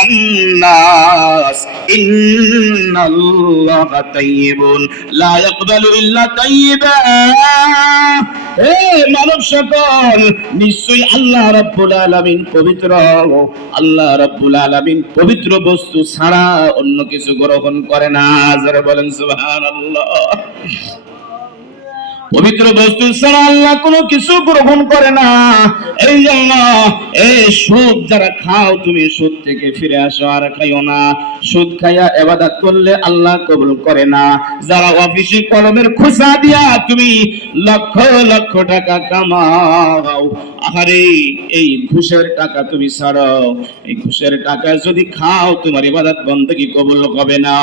আইয়ুহান্নাস ইন্নাল্লাহা তাইয়্যিবুন লা ইয়াকবালু ইল্লা তাইয়্যিবা। হে মানব সকল, নিশ্চয়ই আল্লাহ রাব্বুল আলামিন পবিত্র। আল্লাহ রাব্বুল আলামিন পবিত্র বস্তু ছাড়া অন্য কিছু গ্রহণ করে না। যারা বলেন সুবহানাল্লাহ। পবিত্র বস্তু ছাড়া আল্লাহ কোনো কিছু গ্রহণ করে না। এই জন্য এই সুদ যারা খাও, তুমি সুদ থেকে ফিরে আসো, আর খাইও না। সুদ খাইয়া ইবাদত করলে আল্লাহ কবুল করে না। যারা অফিসে কলমের খোসা দিয়া তুমি লক্ষ লক্ষ টাকা কামাও, আরে এই ঘুষের টাকা তুমি ছাড়ো। এই ঘুষের টাকা যদি খাও, তোমার ইবাদত বন্দেগী কবুল হবে না।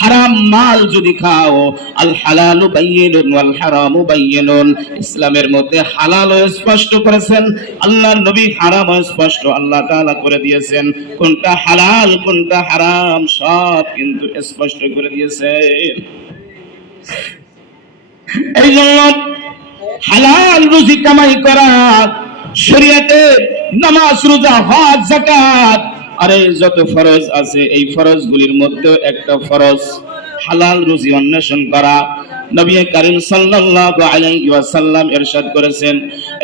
হারাম মাল যদি খাও, আল হালালু বাইয়িনুন ওয়াল হারামু বাইয়িনুন, ইসলামের মধ্যে হালাল স্পষ্ট করেছেন, আল্লাহর নবী হারাম স্পষ্ট আল্লাহ তাআলা করে দিয়েছেন। কোনটা হালাল কোনটা হারাম সব কিন্তু স্পষ্ট করে দিয়েছেন। এই জন্য হালাল রুজি কামাই করা, শরীয়তে নামাজ রোজা হজ যাকাত, আরে যত ফরজ আছে এই ফরজগুলির মধ্যে একটা ফরজ হালাল রুজি অন্বেষণ করা। নবী করিম সাল্লাল্লাহু আলাইহি ওয়াসাল্লাম ইরশাদ করেছেন,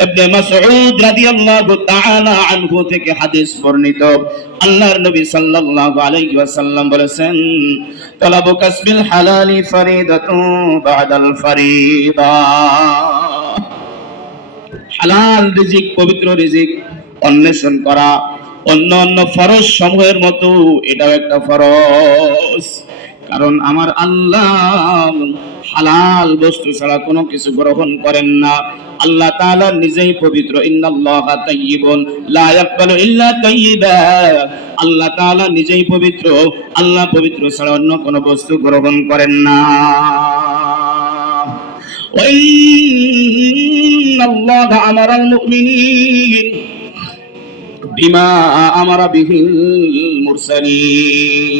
ইবনে মাসউদ রাদিয়াল্লাহু তাআলা আনহু থেকে হাদিস বর্ণিত, আল্লাহর নবী সাল্লাল্লাহু আলাইহি ওয়াসাল্লাম বলেছেন, তালাবু কাসবিল হালালি ফরিদাতুন বাদাল ফরিদা। হালাল রিজিক, পবিত্র রিজিক অন্বেষণ করা অন্য অন্য ফরজ সমূহের মতো এটাও একটা ফরজ। কারণ আমার আল্লাহ হালাল বস্তু ছাড়া কোনো কিছু গ্রহণ করেন না। আল্লাহ তাআলা নিজেই পবিত্র, ইন্নাল্লাহা তাইয়্যিবুন লা ইয়াকবালু ইল্লা তাইয়্যিবা। আল্লাহ তাআলা নিজেই পবিত্র, আল্লাহ পবিত্র ছাড়া অন্য কোনো বস্তু গ্রহণ করেন না। ওয়াইন্নাল্লাহা আমারাল মুমিনিন বিমা আমারা বিহিল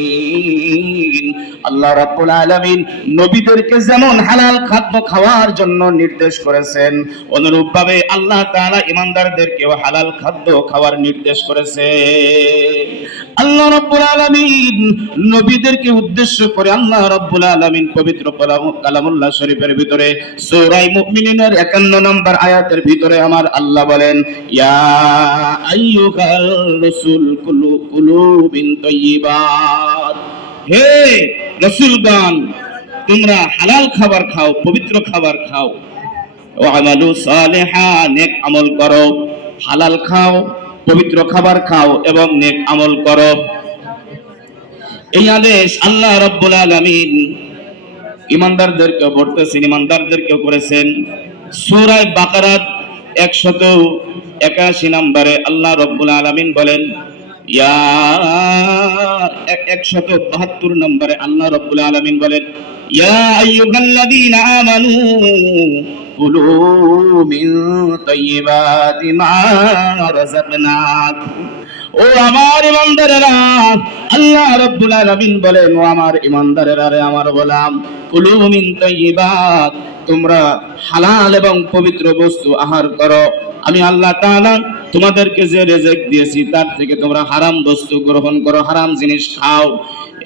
মুরসালিন। আল্লাহ রাব্বুল আলামিন নবীদেরকে যেমন হালাল খাদ্য খাওয়ার জন্য নির্দেশ করেছেন, অনুরূপভাবে আল্লাহ তাআলা ঈমানদারদেরকেও হালাল খাদ্য খাওয়ার নির্দেশ করেছে। আল্লাহ রাব্বুল আলামিন নবীদেরকে উদ্দেশ্য করে আল্লাহ রাব্বুল আলামিন পবিত্র কালামুল্লাহ শরীফের ভিতরে সূরা মুমিনুনের 51 নম্বর আয়াতের ভিতরে আমার আল্লাহ বলেন, ইয়া আইয়ুহার রাসূল কুলু মিন তাইয়্যিবাত। হে রাসূলগণ, তোমরা হালাল খাবার খাও, পবিত্র খাবার খাও। ওয়া আমালু সালিহা, নেক আমল করো। হালাল খাও, পবিত্র খাবার খাও এবং নেক আমল করো। এই আদেশ আল্লাহ রাব্বুল আলামিন ঈমানদারদেরকে বলতেছেন, ঈমানদারদেরকে করেছেন। সূরা বাকারা 181 নম্বরে আল্লাহ রাব্বুল আলামিন বলেন, 172 নম্বরে আল্লাহ রাব্বুল আলামিন বলেন, ইয়া আইয়ুহাল্লাযীনা আমানু কুলু মিন তাইয়্যিবাতি মা রাযাকনাকুম। ও আমার ঈমানদারেরা, আল্লাহ রাব্বুল আলামিন বলেন, ও আমার ঈমানদারেরা, রে আমার গোলাম, কুলু মিন তাইয়্যিবাত, তোমরা হালাল এবং পবিত্র বস্তু আহার করো। আমি আল্লাহ তাআলা তোমাদেরকে যে রিজিক দিয়েছি তার থেকে তোমরা হারাম বস্তু গ্রহণ করো, হারাম জিনিস খাও।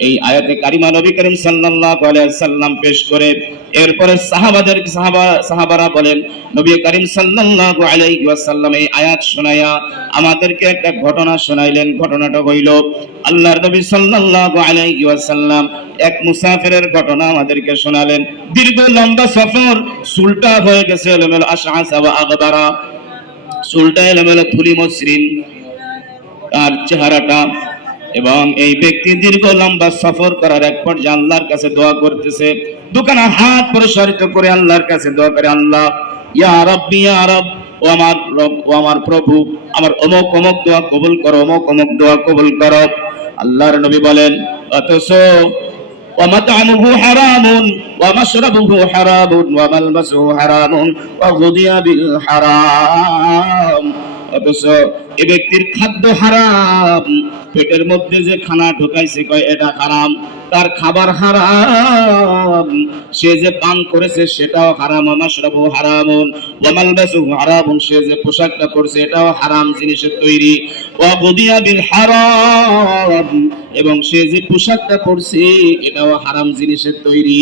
এই আয়াতে কারিমা নবী করিম সাল্লাল্লাহু আলাইহি সাল্লাম পেশ করে এরপরে সাহাবারা বলেন, নবী করিম সাল্লাল্লাহু আলাইহি ওয়াসাল্লাম এই আয়াত শোনায়া আমাদেরকে একটা ঘটনা শোনাইলেন। ঘটনাটা হইল, আল্লাহর নবী সাল্লাল্লাহু আলাইহি ওয়াসাল্লাম এক মুসাফিরের ঘটনা আমাদেরকে শোনালেন। দীর্ঘ লম্বা সফর, চুলটা হয়ে গেছে এলোমেলো, আশআসা ওয়া আগবারা, চুলটা এলোমেলো, থুলি মসৃণ তার চেহারাটা। এবং এই ব্যক্তি দীর্ঘ লম্বা সফর করার এক পর্যায়ে আল্লাহর কাছে দোয়া করতেছে। দুখানা হাত প্রসারিত করে আল্লাহর কাছে দোয়া করে, আল্লাহ, ইয়া রাব্বি, ইয়া রাব, ও আমার রব, ও আমার প্রভু, আমার অমুক অমুক দোয়া কবুল করো, অমুক অমুক দোয়া কবুল করো। আল্লাহর নবী বলেন, অথচ ومطعمه حرام ومشربه حرام وملبسه حرام وغذي بالحرام। অথচ এই ব্যক্তির খাদ্য হারাম, পেটের মধ্যে যে খানা ঢোকাইছে কয় এটা হারাম, তার খাবার হারাম, সে যে পান করেছে সেটাও হারাম, মাশরাবু হারামুন ওয়া মালবাসুহু হারামুন, সে যে পোশাকটা পরছে এটাও হারাম জিনিসের তৈরি, ওয়া গুদিয়া বিল হারাম, এবং সে যে পোশাকটা পরছে এটাও হারাম জিনিসের তৈরি,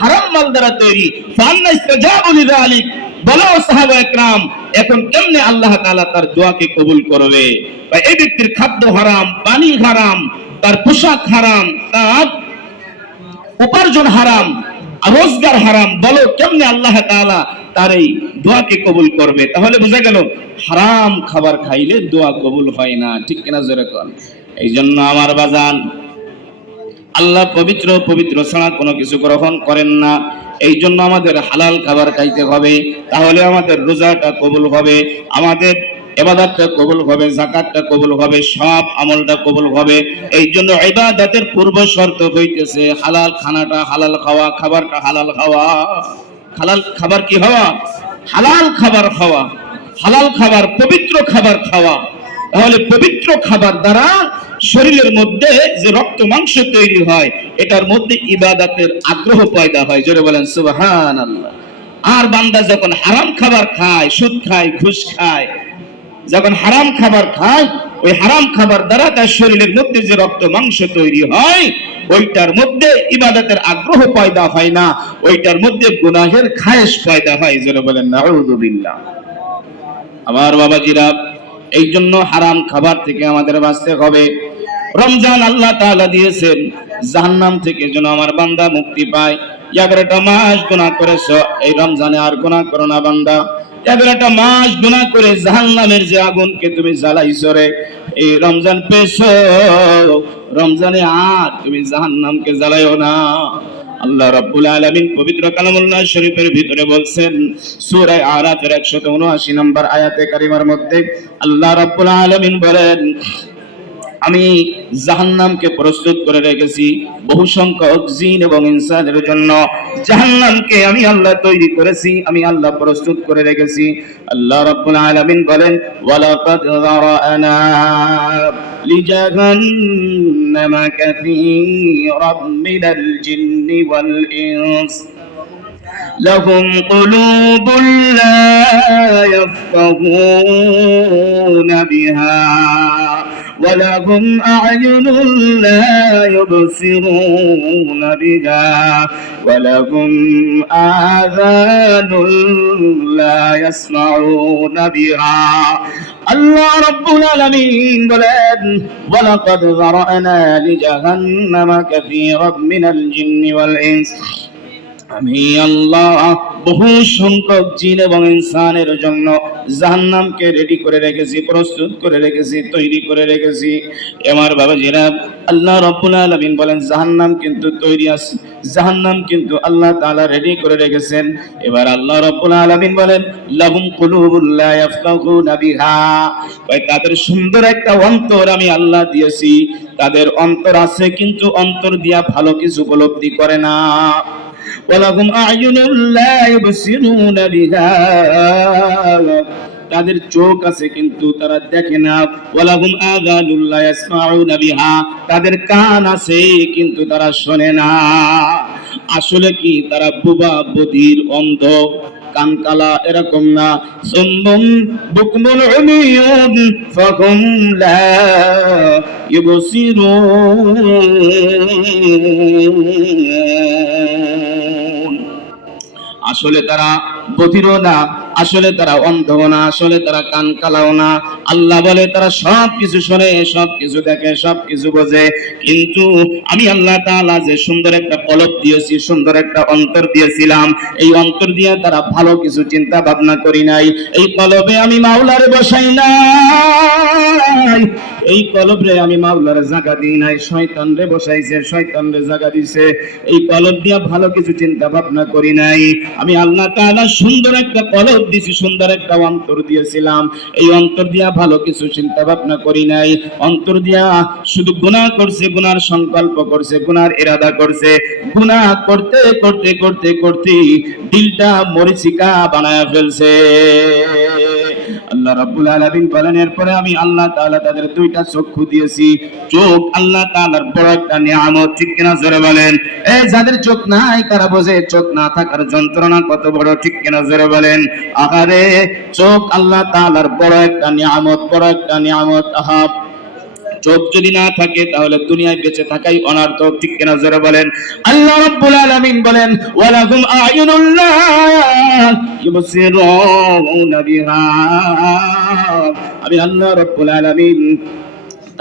হারাম মাল দ্বারা তৈরি। ফান্না ইস্তাজাবু লিযালিক, বলো সাহাবা একরাম, এখন কেমনে আল্লাহ তাআলা তার দোয়াকে কবুল করবে? বা এই ব্যক্তির খাদ্য হারাম, পানি হারাম, তার পোশাক হারাম, তার উপার্জন হারাম, রোজগার হারাম, বলো কেমনে আল্লাহ তাআলা তার এই দোয়াকে কবুল করবে? তাহলে বোঝা গেল হারাম খাবার খাইলে দোয়া কবুল হয় না, ঠিক কিনা জোরে কোন? এই জন্য আমার বাজান, আল্লাহ পবিত্র পবিত্র ছাড়া কোনো কিছু গ্রহণ করেন না। এই জন্য আমাদের হালাল খাবার খাইতে হবে, তাহলে আমাদের রোজাটা কবুল হবে, আমাদের ইবাদতটা কবুল হবে, যাকাতটা কবুল হবে, সব আমলটা কবুল হবে। এই জন্য ইবাদতের পূর্ব শর্ত হইতেছে হালাল খানাটা হালাল খাওয়া, খাবারটা হালাল খাওয়া। হালাল খাবার কি হওয়া? হালাল খাবার খাওয়া, হালাল খাবার পবিত্র খাবার খাওয়া। তাহলে পবিত্র খাবার দ্বারা শরীরের মধ্যে যে রক্ত মাংস তৈরি হয়, এটার মধ্যে ইবাদতের আগ্রহ পয়দা হয়, জোরে বলেন সুবহানাল্লাহ। আর বান্দা যখন হারাম খাবার খায়, সুদ খায়, ঘুষ খায়, যখন হারাম খাবার খায়, ওই হারাম খাবার দ্বারা তার শরীরের মধ্যে যে রক্ত মাংস তৈরি হয়, ওইটার মধ্যে ইবাদতের আগ্রহ পয়দা হয় না, ওইটার মধ্যে গুনাহের খায়েশ পয়দা হয়, জোরে বলেন নাউযুবিল্লাহ। আমার বাবাজিরা, এই জন্য হারাম খাবার থেকে আমাদের বাঁচতে হবে। রমজান আল্লাহ তাআলা দিয়েছেন জাহান্নাম থেকে যেন আমার বান্দা মুক্তি পায়। 11টা মাস গুনাহ করেছো, এই রমজানে আর গুনাহ করো না বান্দা। 11টা মাস গুনাহ করে জাহান্নামের যে আগুনকে তুমি জ্বালাইছো রে, এই রমজান পেছো, রমজানে আর তুমি জাহান্নামকে জ্বালাইও না। আল্লাহ রাব্বুল আলামিন পবিত্র কালামুল্লাহ শরীফের ভিতরে বলছেন, সূরা আরাফের 179 নম্বর আয়াতে কারিমার মধ্যে আল্লাহ রাব্বুল আলামিন বলেন, আমি জাহান্নামকে প্রস্তুত করে রেখেছি বহু সংখ্যক জিন এবং ইনসানের জন্য। জাহান্নামকে আমি আল্লাহ তৈরি করেছি, আমি আল্লাহ প্রস্তুত করে রেখেছি। আল্লাহ রাব্বুল আলামিন বলেন, ওয়ালাকাদ যারানা লিজাহান্নামা কাসীরাম মিনাল জিন্নি ওয়াল ইনস لهم قلوب لا يفقهون بها ولهم أعين لا يبصرون بها ولهم آذان لا يسمعون بها الله رب العالمين বলেন, ولقد ذرأنا لجهنم كثيرا من الجن والإنس, আমি আল্লাহ বহু সংখ্যক জিন এবং ইনসানের জন্য জাহান্নামকে রেডি করে রেখেছি, প্রস্তুত করে রেখেছি, তৈরি করে রেখেছি। আমার বাবাজিরা, আল্লাহ রাব্বুল আলামিন বলেন জাহান্নাম কিন্তু তৈরি আছে, জাহান্নাম কিন্তু আল্লাহ তাআলা রেডি করে রেখেছেন। এবার আল্লাহ রাব্বুল আলামিন বলেন, লাহুম কুলুবুল লা ইয়াফকাহুনা বিহা, ওই তাদের সুন্দর একটা অন্তর আমি আল্লাহ দিয়েছি, তাদের অন্তর আছে কিন্তু অন্তর দিয়া ভালো কিছু উপলব্ধি করে না। ওয়ালাহুম আ'য়ুনুল লা ইউবসিরুনা বিহা, তাদের চোখ আছে কিন্তু তারা দেখে না। ওয়ালাহুম আযানুল লা ইয়াসমাউনা বিহা, তাদের কান আছে কিন্তু তারা শোনে না। আসলে কি তারা বোবা, বধির, অন্ধ, কান কালা, এরকম না। সুম্মুম বুকমুল উমিয়ুন ফাহুম লা ইউবসিরুন, আসলে তারা বধিরও না, আসলে তারা অন্ধও না, আসলে তারা কান কালাও না। আল্লাহ বলে তারা সব কিছু শোনে, সব কিছু দেখে, সব কিছু বোঝে, কিন্তু আমি আল্লাহ তাআলা যে সুন্দর একটা কলব দিয়েছি, সুন্দর একটা অন্তর দিয়েছিলাম, এই অন্তর দিয়ে তারা ভালো কিছু চিন্তা ভাবনা করি নাই। এই কলবে আমি মাওলারে বসাই নাই, এই কলবে আমি মাওলারে জায়গা দিই নাই, শয়তান রে বসাইছে, শয়তান রে জায়গা দিছে। এই কলব দিয়ে ভালো কিছু চিন্তা ভাবনা করি নাই। আমি আল্লাহ তাআলা সুন্দর একটা কলব দিয়েছি, সুন্দর একটা অন্তর দিয়েছিলাম, এই অন্তর দিয়া ভালো কিছু চিন্তা ভাবনা করি নাই। অন্তর দিয়া শুধু গুনাহ করছে, গুনার সংকল্প করছে, গুনার ইরাদা করছে, গুনাহ করতে করতে করতে করতে দিলটা মরিচিকা বানায় ফেলছে। আল্লাহ রাব্বুল আলামিন বলেন এরপরে আমি আল্লাহ তাআলা তাদের দুইটা চক্ষু দিয়েছি। চোখ আল্লাহ তাআলার বড় একটা নিয়ামত, ঠিক কিনা জোরে বলেন। এই যাদের চোখ নাই তারা বোঝে চোখ না থাকার যন্ত্রণা কত বড়, ঠিক কিনা জোরে বলেন। আহারে চোখ আল্লাহ তাআলার বড় একটা নিয়ামত, বড় একটা নিয়ামত। আহা চোখ যদি না থাকে তাহলে দুনিয়ায় বেঁচে থাকাই অনার্থক, ঠিক কিনা জোরে বলেন। আল্লাহ রাব্বুল আলামিন বলেন ওয়ালাকুম আয়ুনুল্লাহ ইউবসিরুনা বিহা। আমি আল্লাহ রাব্বুল আলামিন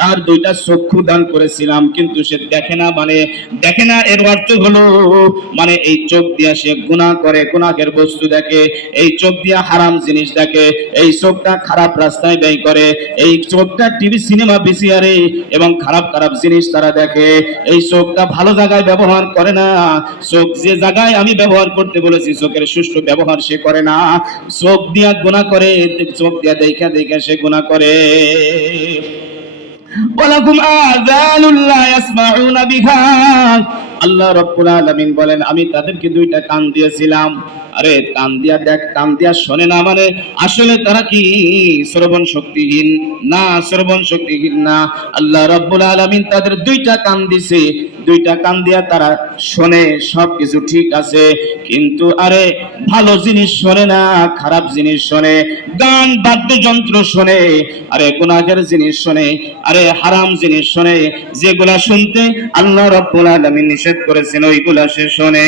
তার দুইটা চক্ষু দান করেছিলাম, কিন্তু সে দেখে না। মানে দেখে না এর অর্থ হলো মানে এই চোখ দিয়ে সে গুনাহ করে, গুনাহের বস্তু দেখে, এই চোখ দিয়ে হারাম জিনিস দেখে, এই চোখটা খারাপ রাস্তায় ব্যয় করে, এই চোখটা টিভি সিনেমা ভিসিআরে এবং খারাপ খারাপ জিনিস তারা দেখে। এই চোখটা ভালো জায়গায় ব্যবহার করে না। চোখ যে জায়গায় আমি ব্যবহার করতে বলেছি চোখের সুষ্ঠু ব্যবহার সে করে না, চোখ দিয়া গুনাহ করে, চোখ দিয়া দেখা দেখা সে গুনাহ করে। ওয়ালাকুম আযানুল লা ইয়াসমাউনা বিহা। আল্লাহ রাব্বুল আলামিন বলেন আমি তাদেরকে দুইটা কান দিয়েছিলাম। আরে কান দিয়া দেখ, কান দিয়া শোনে না মানে আসলে তারা কি শ্রবণ শক্তিহীন? না, শ্রবণ শক্তিহীন না। আল্লাহ রাব্বুল আলামিন তাদের দুইটা কান দিছে, দুইটা কান দিয়া তারা শোনে, সবকিছু ঠিক আছে, কিন্তু আরে ভালো জিনিস শোনে না, খারাপ জিনিস শোনে, গান বাদ্যযন্ত্র শোনে, আরে গুনাহের জিনিস শোনে, আরে হারাম জিনিস শোনে। যেগুলা শুনতে আল্লাহ রাব্বুল আলামিন নিষেধ করেছেন ওইগুলা সে শোনে।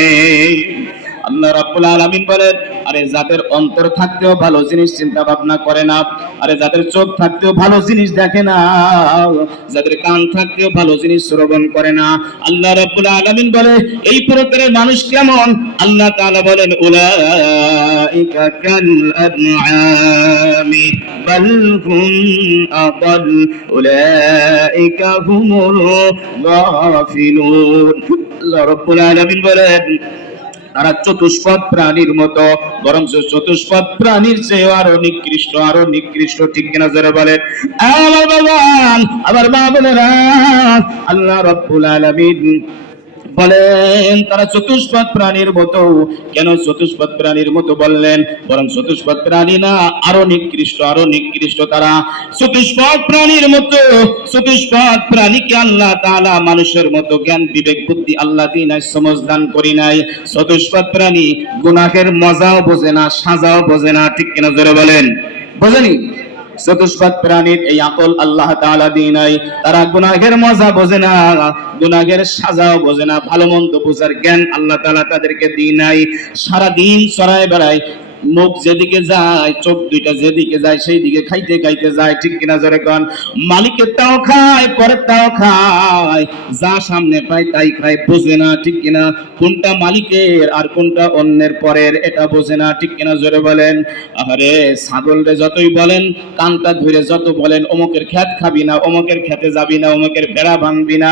আল্লাহ রাব্বুল আলামিন বলেন আরে যাদের অন্তর থাকতেও ভালো জিনিস চিন্তা ভাবনা করে না, আরে যাদের চোখ থাকতেও ভালো জিনিস দেখে না, যাদের কান থাকতেও ভালো জিনিস শ্রবণ করে না, আল্লাহ রাব্বুল আলামিন বলে এই প্রকারের মানুষ কেমন? আল্লাহ তাআলা বলেন উলাইকা কাল আনআমি বাল হুম আদাল উলাইকা হুমুল গাফিলুন। আল্লাহ রাব্বুল আলামিন বলেন তারা চতুষ্পদ প্রাণীর মতো, বরং চতুষ্পদ প্রাণীর চেয়ে আরো নিকৃষ্ট, আরো নিকৃষ্ট, ঠিক কিনা জোরে বলেন। আমার বাবান, আমার মা বোনেরা, আল্লাহ রাব্বুল আলামিন বলেন তারা চতুষ্পদ প্রাণীর মতো। কেন চতুষ্পদ প্রাণীর মতো বললেন? বরং চতুষ্পদ প্রাণী না, আরো নিকৃষ্ট, আরো নিকৃষ্ট তারা। চতুষ্পদ প্রাণীর মতো, চতুষ্পদ প্রাণীকে আল্লাহ তাআলা মানুষের মতো জ্ঞান বিবেক বুদ্ধি আল্লাহ দিন নাই, সমজ দান করি নাই। চতুষ্পদ প্রাণী গুনাহের মজাও বোঝে না, সাজাও বোঝে না, ঠিক কিনা জোরে বলেন। বোঝেনি? চতুষ্পদ প্রাণীর এই আকল আল্লাহ তাআলা দেন নাই। তারা গুনাহের মজা বোঝে না, গুনাহের সাজাও বোঝে না, ভালো মন্দ বোঝার জ্ঞান আল্লাহ তাআলা তাদেরকে দেন নাই। সারা দিন চড়ায় বেড়ায়, মুখ যেদিকে যায়, চোখ দুইটা যেদিকে যায় সেই দিকে খাইতে খাইতে যায়, ঠিক কিনা জোরে কোন। মালিকের তাও খায়, পরের তাও খায়, যা সামনে পায় তাই খায়, বোঝে না, ঠিক কিনা। কোনটা মালিকের আর কোনটা অন্যের পরের এটা বোঝে না, ঠিক কিনা জোরে বলেন। আরে ছাগলরে যতই বলেন, কানটা ধরে যত বলেন অমুকের খেত খাবি না, অমুকের খেতে যাবি না, অমুকের বেড়া ভাঙবি না,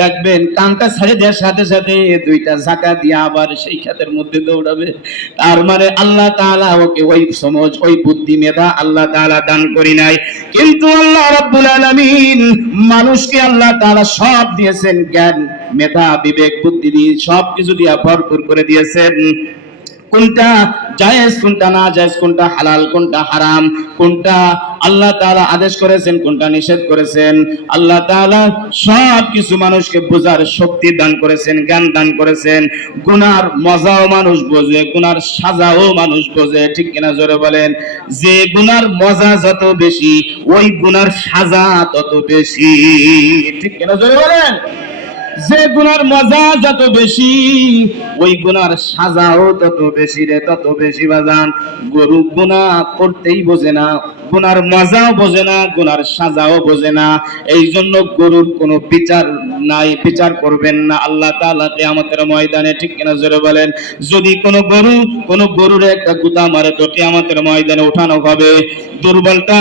দেখবেন কানটা ছেড়ে দেওয়ার সাথে সাথে দুইটা ঝাঁকা দিয়ে আবার সেই খেতের মধ্যে দৌড়াবে। তার মানে আল্লাহ তাআলা ওকে ওই সমঝ, ওই বুদ্ধি মেধা আল্লাহ তাআলা দান করি নাই। কিন্তু আল্লাহ রাব্বুল আলামিন মানুষকে আল্লাহ তাআলা সব দিয়েছেন, জ্ঞান মেধা বিবেক বুদ্ধি দিয়ে সব কিছু দিয়ে ভরপুর করে দিয়েছেন। কোনটা জায়েজ কোনটা না জায়েজ, কোনটা হালাল কোনটা হারাম, কোনটা আল্লাহ তাআলা আদেশ করেছেন কোনটা নিষেধ করেছেন, আল্লাহ তাআলা সব কিছু মানুষকে বোঝার শক্তি দান করেছেন, জ্ঞান দান করেছেন। গুনার মজাও মানুষ বোঝে, গুনার সাজাও মানুষ বোঝে, ঠিক কিনা জোরে বলেন। যে গুনার মজা যত বেশি ওই গুনার সাজা তত বেশি, ঠিক কিনা জোরে বলেন। যে গুনার মজা যত বেশি ওই গুনার সাজাও তত বেশি রে, তত বেশি বাজান। গরু গুনাহ করতেই বোঝে না, গুনার মজাও বোঝে না, গুনার সাজাও বোঝে না। এই জন্য গরুর কোনো বিচার নাই, বিচার করবেন না আল্লাহ তাআলা কিয়ামতের ময়দানে, ঠিক কিনা জোরে বলেন। যদি কোনো গরুর একটা গুতা মারে তো কিয়ামতের ময়দানে উঠানো হবে, দুর্বলটা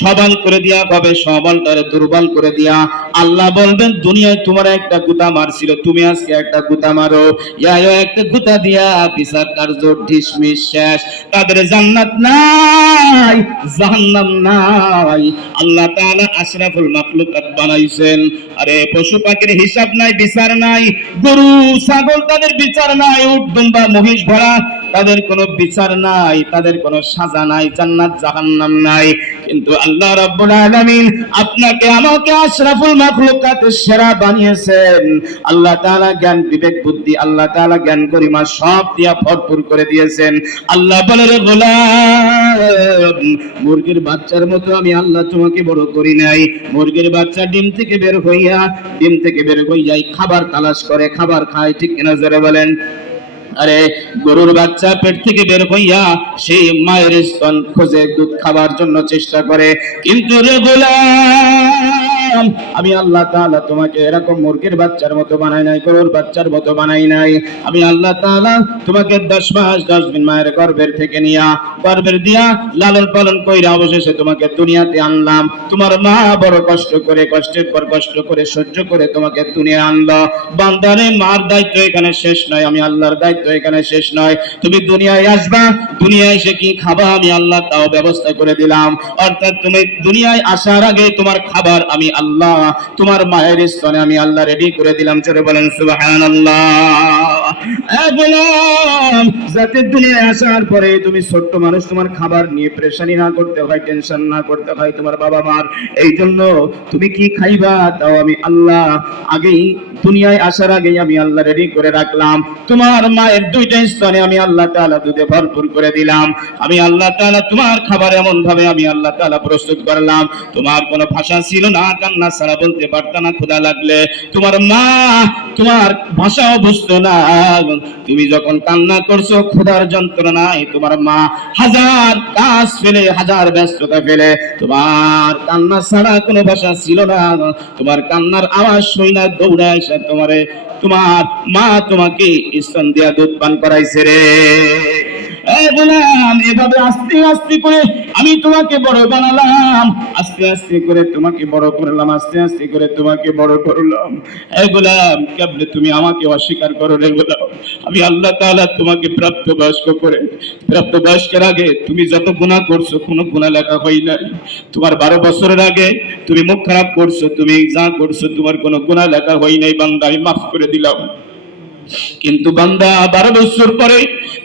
সবল করে দেয়া হবে, সবলটারে দুর্বল করে দিয়া আল্লাহ বলবেন দুনিয়ায় তোমার একটা গুতা মারছিল, তুমি আজকে একটা গুতা মারো, একটা গুতা দিয়া বিচার কার্য ঢিসমিস শেষ। তাদের জান্নাত নাই, জাহান্নাম নাই। আল্লাহ তাআলা আশরাফুল মাখলুকাত বানাইছেন। আরে পশু পাখির হিসাব নাই, বিচার নাই, গরু ছাগল তাদের বিচার নাই, উট দুম্বা মহিষ ভেড়া তাদের কোনো বিচার নাই, তাদের কোনো সাজা নাই, জান্নাত জাহান্নাম নাই। কিন্তু আল্লাহ রাব্বুল আলামিন আপনাকে আমাকে আশরাফুল মাখলুকাতের সেরা বানিয়েছেন। আল্লাহ তাআলা জ্ঞান বিবেক বুদ্ধি, আল্লাহ তাআলা জ্ঞান গরিমা সব দিয়া ভরপুর করে দিয়েছেন। আল্লাহ বলে, রে গোলাম, মুরগির বাচ্চার মতো আমি আল্লাহ তোমাকে বড় করি নাই। মুরগির বাচ্চা ডিম থেকে বের হইয়াই খাবার তালাশ করে, খাবার খায়, ঠিক কিনা জোরে বলেন? আরে গরুর বাচ্চা পেট থেকে বের হইয়া সেই মায়ের স্তন খোঁজে, দুধ খাবার জন্য চেষ্টা করে। কিন্তু রে গোলাম, আমি আল্লাহ তাআলা তোমাকে এরকম মুরগির বাচ্চার মতো বানাই নাই, গরুর বাচ্চার মতো বানাই নাই। আমি আল্লাহ তাআলা তোমাকে 10 মাস 10 দিন মায়ের গর্ভের থেকে নিয়া, গর্ভের দিয়া লালন পালন কইরা অবশেষে তোমাকে দুনিয়াতে আনলাম। তোমার মা বড় কষ্ট করে, কষ্টের পর কষ্ট করে সহ্য করে তোমাকে দুনিয়া আনলো। বান্দারে, মার দায়িত্ব এখানে শেষ নয়, আমি আল্লাহর দায়িত্ব এখানে শেষ নয়। তুমি দুনিয়ায় আসবা, দুনিয়ায় এসে কি খাবা আমি আল্লাহ তাও ব্যবস্থা করে দিলাম। অর্থাৎ তুমি দুনিয়ায় আসার আগে তোমার খাবার আমি আল্লাহ তোমার মায়ের স্তনে আমি আল্লাহ রেডি করে দিলাম। জোরে বলেন সুবহানাল্লাহ। গোলাম, যাতে দুনিয়ায় আসার পরে তুমি ছোট্ট মানুষ, তোমার খাবার নিয়ে পেরেশানি না করতে হয়, টেনশন না করতে হয় তোমার বাবা মার। এই জন্য তুমি কি খাইবা তাও আমি আল্লাহ আগেই, দুনিয়ায় আসার আগেই আমি আল্লাহ রেডি করে রাখলাম। তোমার মায়ের দুইটা স্তনে আমি আল্লাহ তাআলা দুধে ভরপুর করে দিলাম। আমি আল্লাহ তাআলা তোমার খাবার এমন ভাবে আমি আল্লাহ তাআলা প্রস্তুত করলাম, তোমার কোনো ভাষা ছিল না, কান্না ছাড়া বলতে পারত না ক্ষুধা লাগলে। তোমার মা তোমার ভাষাও বুঝতো না। তুমি যখন কান্না করছো ক্ষুধার যন্ত্রণায়, তোমার মা হাজার কাজ ফেলে, হাজার ব্যস্ততা ফেলে, তোমার কান্না ছাড়া কোনো ভাষা ছিল না। তোমার কান্নার আওয়াজ শুই না দৌড়ায় এসে তোমার মা তোমাকে স্তন দিয়া দুধ পান করাইছে রে। গোলাম, এভাবে আস্তে আস্তে করে আমি তোমাকে বড় বানালাম, আস্তে আস্তে করে তোমাকে বড় করলাম, আস্তে আস্তে করে তোমাকে বড় করলাম। গোলাম, কেবলে তুমি আমাকে অস্বীকার করো রে গোলাম। আমি আল্লাহ তাআলা তোমাকে প্রাপ্তবয়স্ক করে, প্রাপ্তবয়স্কের আগে তুমি যত গুনাহ করছো কোনো গুনাহ লেখা হয় নাই। তোমার 12 বছরের আগে তুমি মুখ খারাপ করছো, তুমি যা করছো তোমার কোনো গুনাহ লেখা হয় নাই। বান্দা, আমি মাফ করে দিলাম। কিন্তু বান্দা 12 বছর পরে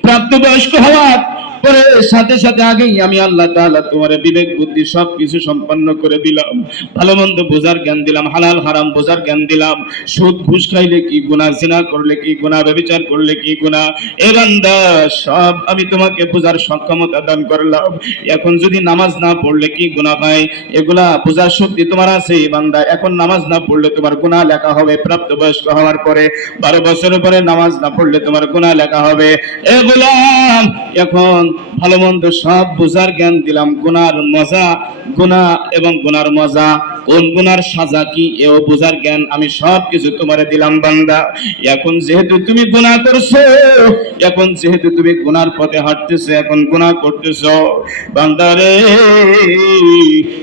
প্রাপ্তবয়স্ক হওয়ার পরে সাথে সাথে আগেই আমি আল্লাহ তাআলা তোমার বিবেক বুদ্ধি সবকিছু সম্পন্ন করে দিলাম, ভালো মন্দ বোঝার জ্ঞান দিলাম, হালাল হারাম বোঝার জ্ঞান দিলাম। সুদ ঘুষ খাইলে কি গুনাহ, জিনা করলে কি গুনাহ, ব্যভিচার করলে কি গুনাহ, এ বান্দা সব আমি তোমাকে বোঝার সক্ষমতা দান করলাম। এখন যদি নামাজ না পড়লে কি গুনাহ হয় এগুলা বোঝার শক্তি তোমার আছে বান্দা। এখন নামাজ না পড়লে তোমার গুনাহ লেখা হবে প্রাপ্তবয়স্ক হওয়ার পরে। 12 বছরের পরে নামাজ না পড়লে তোমার গুনাহ লেখা হবে। এ গোলাম, এখন ভালো মন্দ সব বোঝার জ্ঞান দিলাম, গুনার মজা, গুনাহ এবং গুনার মজা, কোন গুনার সাজা কি এও বোঝার জ্ঞান আমি সব কিছু তোমারে দিলাম বান্দা। এখন যেহেতু তুমি গুনাহ করছো, এখন যেহেতু তুমি গুনার পথে হাঁটতেছো, এখন গুনাহ করতেছো বান্দারে,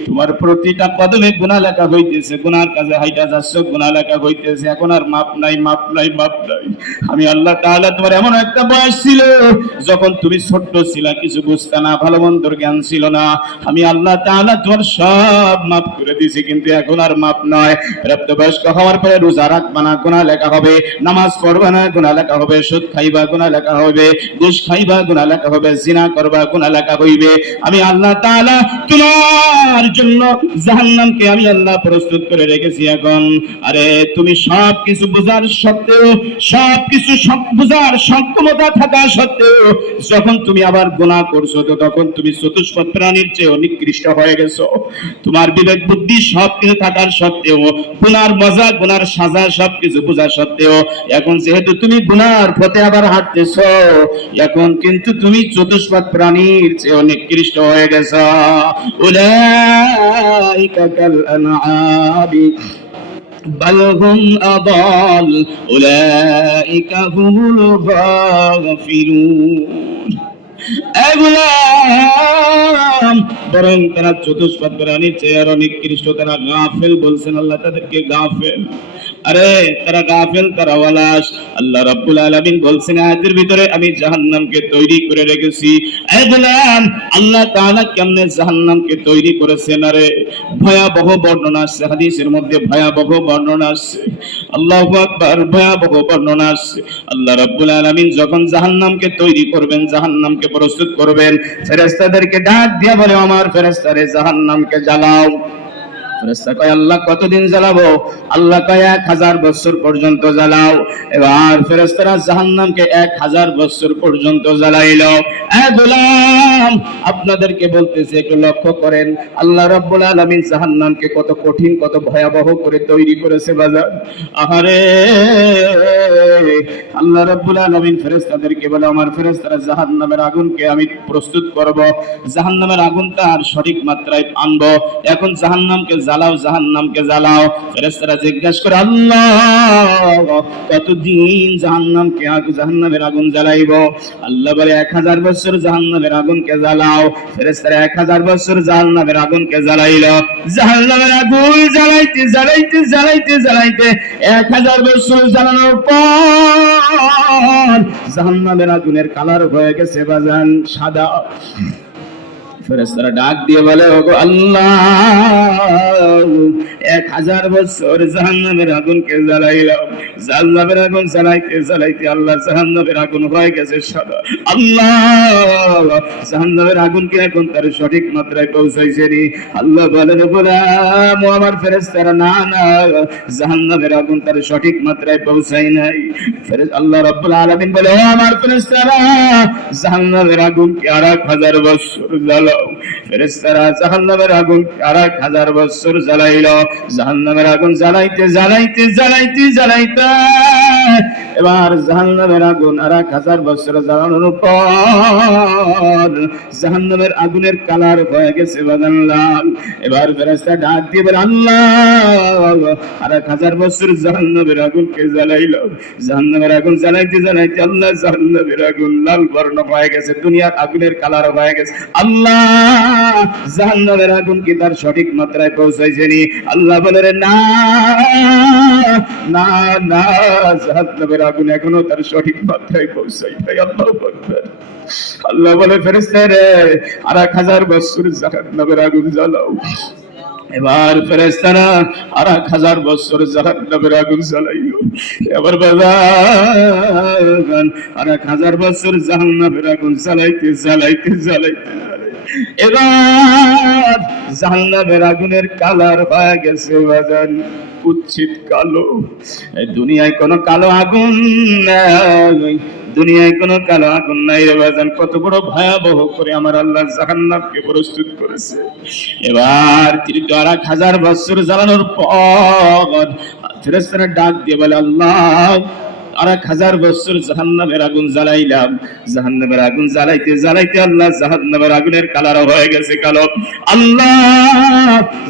তোমার প্রতিটা কদমে গুনাহ লেখা হইতেছে, গুনার কাজে হাইটা যাচ্ছ, গুনাহ লেখা হইতেছে। এখন আর মাপ নাই, মাপ নাই, মাপ নাই। আমি আল্লাহ তাআলা তোমার এমন একটা বয়স ছিল যখন তুমি ছোট্ট ছিলা, কিছু বুঝতে না, ভালো মন্দর জ্ঞান ছিল না। আমি আল্লাহ তাআলা তোমার সব মাফ করে দিয়েছি, কিন্তু এখন আর মাফ নয়। প্রাপ্তবয়স্ক হওয়ার পরে রোজা রাখবা না, গুনাহ লেখা হবে। নামাজ পড়বা না, গুনাহ লেখা হবে। সুদ খাইবা, গুনাহ লেখা হবে। ঘুষ খাইবা, গুনাহ লেখা হবে। জিনা করবা, গুনাহ লেখা হইবে। আমি আল্লাহ তাআলা তোমার জন্য জাহান্নামকে আমি আল্লাহ প্রস্তুত করে রেখেছি এখন। আরে তুমি সব কিছু বোঝার সত্ত্বেও, সব কিছু বোঝার সক্ষমতা থাকা সত্ত্বেও যখন তুমি আবার গুনাহ করছো, তো তখন তুমি চতুষ্পদ প্রাণীর চেয়ে নিকৃষ্ট হয়ে গেছো। তোমার বিবেক বুদ্ধি সবকিছু থাকার সত্ত্বেও, গুনার মজা, গুনার সাজা সবকিছু বোঝা সত্ত্বেও, এখন যেহেতু তুমি গুনার পথে আবার হাঁটতেছো, এখন কিন্তু তুমি চতুষ্পদ প্রাণীর চেয়ে নিকৃষ্ট হয়ে গেছো। উলাইকা কাল আনআমি بل هم أضل أولئك هم الغافلون। বরং তারা চতুষ্পদ প্রাণীর চেয়ে আরো নিকৃষ্ট, তারা গাফেল বলছেন আল্লাহ তাদেরকে গাফেল। আরে তারা গাফেল, তারা ওয়ালাস। আল্লাহ রাব্বুল আলামিন বলছেন আয়াতের ভিতরে, আমি জাহান্নামকে তৈরি করে রেখেছি। এই বলেন আল্লাহ তাআলা কেমনে জাহান্নামকে তৈরি করেছেন? আরে ভয়াবহ বর্ণনা আছে হাদিসের মধ্যে, ভয়াবহ বর্ণনা আছে। আল্লাহু আকবার, ভয়াবহ বর্ণনা আছে। আল্লাহ রাব্বুল আলামিন যখন জাহান্নামকে তৈরি করবেন, জাহান্নামকে প্রস্তুত করবেন, ফেরেশতাদেরকে ডাক দিয়ে বলে, আমার ফেরেশতারে জাহান্নামকে জ্বালাও। ফেরেশতা কয়, আল্লাহ কতদিন জ্বালাবো? আল্লাহ কয় 1000 বছর পর্যন্ত জ্বালাও। এবার ফেরেশতারা জাহান্নামকে 1000 বছর পর্যন্ত জ্বালাইল। এ গোলাম, আপনাদেরকে বলতেছে একটু লক্ষ্য করেন, আল্লাহ রাব্বুল আলামিন জাহান্নামকে কত কঠিন, কত ভয়াবহ করে তৈরি করেছে বাজার। আহারে, আল্লাহ রাব্বুল আলামিন ফেরেশতাদেরকে বলে, আমার ফেরেশতারা জাহান্নামের আগুনকে আমি প্রস্তুত করব, জাহান্নামের আগুনটা আর সঠিক মাত্রায় আনবো। এখন জাহান্নামকে জ্বালাও, জাহান্নামকে জ্বালাও। ফেরেশতারা জিজ্ঞাসা করে, আল্লাহ কতদিন জাহান্নামের আগুন জ্বালাইবো? আল্লাহ বলে 1000 বছর জাহান্নামের আগুনকে জ্বালাও। ফেরেশতারা 1000 বছর জাহান্নামের আগুনকে জ্বালাইল। জাহান্নামের আগুন জ্বালাইতে জ্বালাইতে জ্বালাইতে জ্বালাইতে 1000 বছর জ্বালানোর পর জাহান্নামের আগুনের কালার হয়ে গেছে বাজান সাদা। ফেরেশতারা ডাক দিয়ে বলে, ওগো আল্লাহ, 1000 বছর জাহান্নামের আগুনকে জ্বালাইলাম, জাহান্নামের আগুন জ্বালাইতে জ্বালাইতে আল্লাহ জাহান্নামের আগুন হয়ে গেছে সাদা। আল্লাহ, জাহান্নামের আগুন কি এখন তার সঠিক মাত্রায় পৌঁছাইছে নি? আল্লাহ বলেন, গোলাম, আমার ফেরেশতারা, না না, জাহান্নামের আগুন তার সঠিক মাত্রায় পৌঁছায় নাই। আল্লাহ রাব্বুল আলামিন বলে, আমার ফেরেশতারা, জাহান্নামের আগুন কি আর 1000 বছর জ্বালাও। ফেরেশতারা জাহান্নামের আগুন আর 1000 বছর জ্বালাইল। জাহান্নামের আগুন জ্বালাইতে জ্বালাইতে জ্বালাইতে জ্বালাইতে এবার জাহান্নামের আগুন আর 1000 বছর জ্বালানোর পর জাহান্নামের আগুনের কালার হয়ে গেছে বাদান লাল। এবার ফেরেশতা ডাক দিয়ে বলে, আল্লাহ, আর 1000 বছর জাহান্নামের আগুনকে জ্বালাইল। জাহান্নামের আগুন জ্বালাইতে জ্বালাইতে আল্লাহ জাহান্নামের আগুন লাল বর্ণ হয়ে গেছে, দুনিয়ার আগুনের কালার হয়ে গেছে। আল্লাহ, জাহান্নামের আগুন কি তার সঠিক মাত্রায় পৌঁছাইছে নি? আল্লাহ বলে, না না না, জাহান্নামের আগুন এখনো তার সঠিক মাত্রায় পৌঁছাই নাই। আল্লাহু আকবার। আল্লাহ বলে, ফেরেশতা রে, আর 1000 বছর জাহান্নামের আগুন জ্বালাও। এবার ফেরেশতারা আর 1000 বছর জাহান্নামের আগুন জ্বালাইল। এবার বাজান আর 1000 বছর জাহান্নামের আগুন জ্বালাইতে জ্বালাইতে জ্বালাইতে এবার জাহান্নামের আগুনের কালার হয়ে গেছে বাজান কুৎসিত কালো। দুনিয়ায় কোনো কালো আগুন নাই, দুনিয়ায় কোনো কালো আগুন নাই রে বাজান। কত বড় ভয়াবহ করে আমার আল্লাহ জাহান্নামকে প্রস্তুত করেছে। এবার দীর্ঘ 1000 বছর জ্বালানোর পর ফেরেশতারা ডাক দিয়ে বলে, আল্লাহ, আর 1000 বছর জাহান্নামের আগুন জ্বালাইলাম। জাহান্নামের আগুন জ্বালাইতে জ্বালাইতে আল্লাহ জাহান্নামের আগুনের কালার হয়ে গেছে কালো। আল্লাহ,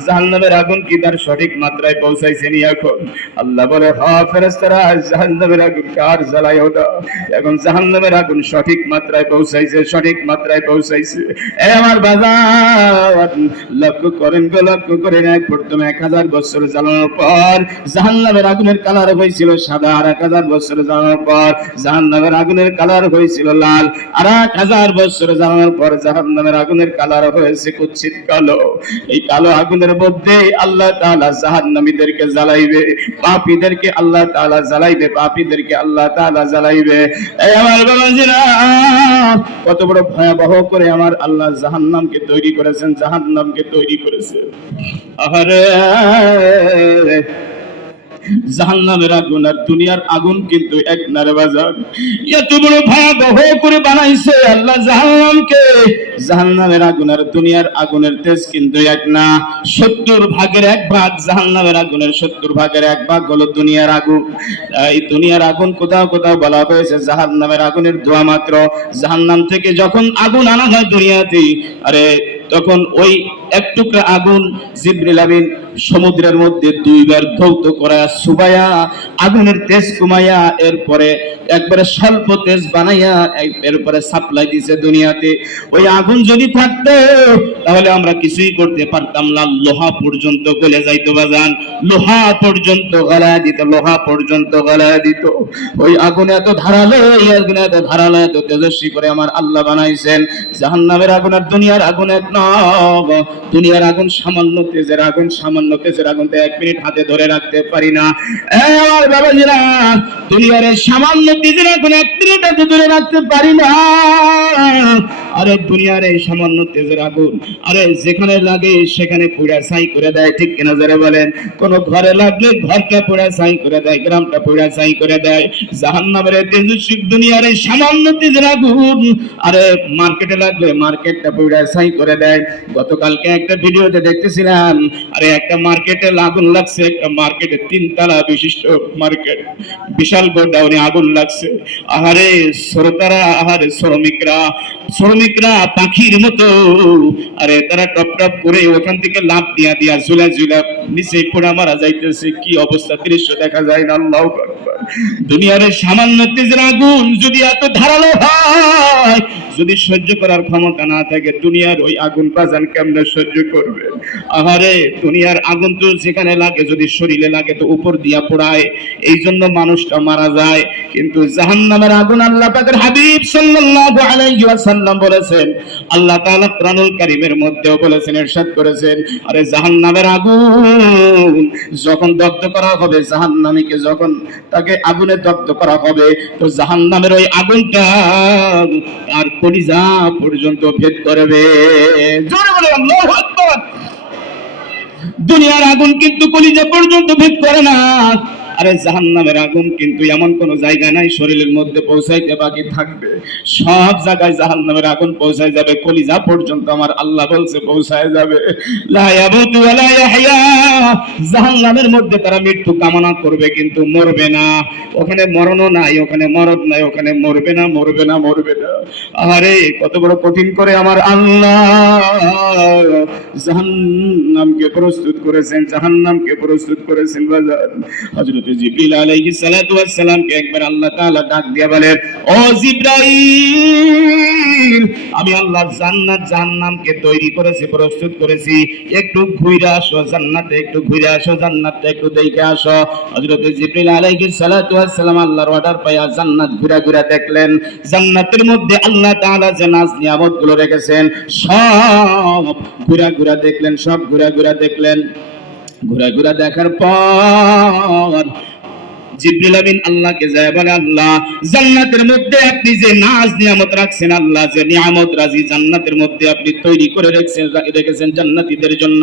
জাহান্নামের আগুন কি তার সঠিক মাত্রায় পৌঁছাইছে নি এখন? আল্লাহ বলে, হ্যাঁ ফেরেশতারা, জাহান্নামের আগুন কার জ্বালাইও না, এখন জাহান্নামের আগুন সঠিক মাত্রায় পৌঁছাইছে, সঠিক মাত্রায় পৌঁছাইছে। এ আমার বাজার, লক্ষ্য করেন গো, লক্ষ্য করেন, প্রথমে 1000 বছর জ্বালানোর পর জাহান্নামের আগুনের কালার হয়েছিল সাদা, আর 1000 বছর জ্বালানোর পর জাহান্নামের আগুনের কালার হয়েছিল লাল, আর 1000 বছর জ্বালানোর পর জাহান্নামের আগুনের কালার হয়েছে কুৎসিত কালো। এই কালো আগুনের মধ্যে আল্লাহ তাআলা জাহান্নামীদেরকে জ্বালাইবে, পাপীদেরকে আল্লাহ তাআলা জ্বালাইবে, পাপীদেরকে আল্লাহ তাআলা জ্বালাইবে। এই আমার বাবাজিরা, কত বড় ভয়াবহ করে আমার আল্লাহ জাহান্নামকে তৈরি করেছেন, জাহান্নামকে তৈরি করেছেন। আহারে, জাহান্নামের আগুন আর দুনিয়ার আগুন কিন্তু এক না রে বাজার। এত বড় ভয়াবহ করে বানাইছে আল্লাহ জাহান্নামকে। জাহান্নামের আগুন আর দুনিয়ার আগুনের তেজ কিন্তু এক না। 70 ভাগের 1 ভাগ জাহান্নামের আগুনের, 70 ভাগের 1 ভাগ হলো দুনিয়ার আগুন। এই দুনিয়ার আগুন কোথাও কোথাও বলা হয়েছে জাহান্নামের আগুনের ধোঁয়া মাত্র। জাহান্নাম থেকে যখন আগুন আনা হয় দুনিয়াতে, আরে তখন ওই এক টুকরা আগুন জিবরিল আমিন সমুদ্রের মধ্যে 2 বার ধৌত করা সুবায়া আগুনের তেজ কমাইয়া এরপরে একবারে স্বল্প তেজ বানাইয়া এর উপরে সাপ্লাই দিছে দুনিয়াতে। ওই আগুন যদি থাকতো তাহলে আমরা কিছুই করতে পারতাম না, লোহা পর্যন্ত গলে যাইতো বাজান, লোহা পর্যন্ত গলায় দিত, লোহা পর্যন্ত গলায় দিত। ওই আগুন এত ধারালো, এই আগুন এত ধারালো, এত তেজস্বী করে আমার আল্লাহ বানাইছেন। জাহান্নামের আগুন আর দুনিয়ার আগুন এক নয়। দুনিয়ার আগুন সামান্য তেজের আগুন, সামান্য তেজের আগুন তো 1 মিনিট হাতে ধরে রাখতে পারি না। আমার বাবাজিরা, দুনিয়ার এই সামান্য তেজের আগুন 1 মিনিট হাতে ধরে রাখতে পারি না। আরে দুনিয়ার এই সামান্য তেজের আগুন, আরে যেখানে লাগে সেখানে পুড়া ছাই করে দেয়, ঠিক কিনা যারা বলেন? কোন ঘরে লাগলে ঘরটা পুড়া ছাই করে দেয়, গ্রামটা পুড়া ছাই করে দেয়। জাহান্নামের তেজস্বী দুনিয়ার এই সামান্য তেজের আগুন, আরে মার্কেটে লাগলে মার্কেটটা পুড়া ছাই করে দেয়। গতকালকে একটা ভিডিওতে দেখতেছিলাম, আরে একটা মার্কেটে আগুন লাগছে, একটা মার্কেটে 3 তলা বিশিষ্ট মার্কেট, বিশাল গোডাউনে আগুন লাগছে। আহারে শ্রোতারা, আহারে শ্রমিকরা পাখির মতো, আরে তারা টপ টপ করে ওখান থেকে লাফ দিয়া দিয়া ঝুলা ঝুলা নিচে পোড়া মারা যাইতেছে। কি অবস্থা, দৃশ্য দেখা যায় না? আল্লাহু আকবার। দুনিয়ার সামান্য তেজের আগুন যদি এত ধারালো হয়, যদি সহ্য করার ক্ষমতা না থাকে, দুনিয়ার ওই আগুন বাজান কেমনে সহ্য করবে? আহারে দুনিয়ার আগুন তো যেখানে লাগে, যদি শরীরে লাগে তো উপর দিয়া পোড়ায়, এই জন্য মানুষটা মারা যায়। কিন্তু জাহান্নামের আগুন, আল্লাহ পাকের হাবিব সাল্লাল্লাহু আলাইহি ওয়াসাল্লাম বলেছেন, আল্লাহ তাআলা কুরআনুল কারীমের মধ্যেও বলেছেন, ইরশাদ করেছেন, আরে জাহান্নামের আগুন যখন দগ্ধ করা হবে, জাহান্নামীকে যখন তাকে আগুনে দগ্ধ করা হবে, তো জাহান্নামের ওই আগুনটা আর কলিজা পর্যন্ত ভেদ করবে। জোরে বলে আল্লাহু আকবার। দুনিয়ার আগুন কিন্তু কলিজা পর্যন্ত ভেদ করে না। আরে জাহান্নামের আগুন কিন্তু এমন কোন জায়গা নাই শরীরের মধ্যে পৌঁছাইতে বাকি থাকবে, সব জায়গায় জাহান্নামের আগুন পৌঁছায় যাবে, কলিজা পর্যন্ত আমার আল্লাহ বলছে পৌঁছায় যাবে। লা ইয়ামুতু ওয়া লা ইয়াহইয়া। জাহান্নামের মধ্যে তারা মৃত্যু কামনা করবে কিন্তু মরবে না, ওখানে মরণও নাই, ওখানে মরণ নাই, ওখানে মরবে না, মরবে না, মরবে না। আরে কত বড় কঠিন করে আমার আল্লাহ জাহান্নামকে প্রস্তুত করেছেন, জাহান্নামকে প্রস্তুত করেছেন বাজার। হযরত জিবরিল আলাইহিস সালাতু ওয়াস সালামকে একবার আল্লাহ তাআলা ডাক দিয়ে বলেন, ও জিবরাইল, আমি আল্লাহ জান্নাত জাহান্নামকে তৈরি করেছি, প্রস্তুত করেছি, একটু ঘুরে আসো জান্নাতে, একটু ঘুরে আসো জান্নাতে, একটু দেখে আসো। হযরত জিবরিল আলাইহিস সালাতু ওয়াস সালাম আল্লাহর অর্ডার পাইয়া জান্নাত ঘুরে ঘুরে দেখলেন। জান্নাতের মধ্যে আল্লাহ তাআলা যে নাজ নিয়ামত গুলো রেখেছেন সব ঘুরে ঘুরে দেখলেন, সব ঘুরে ঘুরে দেখলেন। ঘুরে ঘুরে দেখার পর জিবরিল আমিন আল্লাহকে যায় বলে, আল্লাহ জান্নাতের মধ্যে আপনি যে নাজ নিয়ামত রাখছেন, আল্লাহ যে নিয়ামত রাজি জান্নাতের মধ্যে আপনি তৈরি করে রেখেছেন জান্নাতীদের জন্য,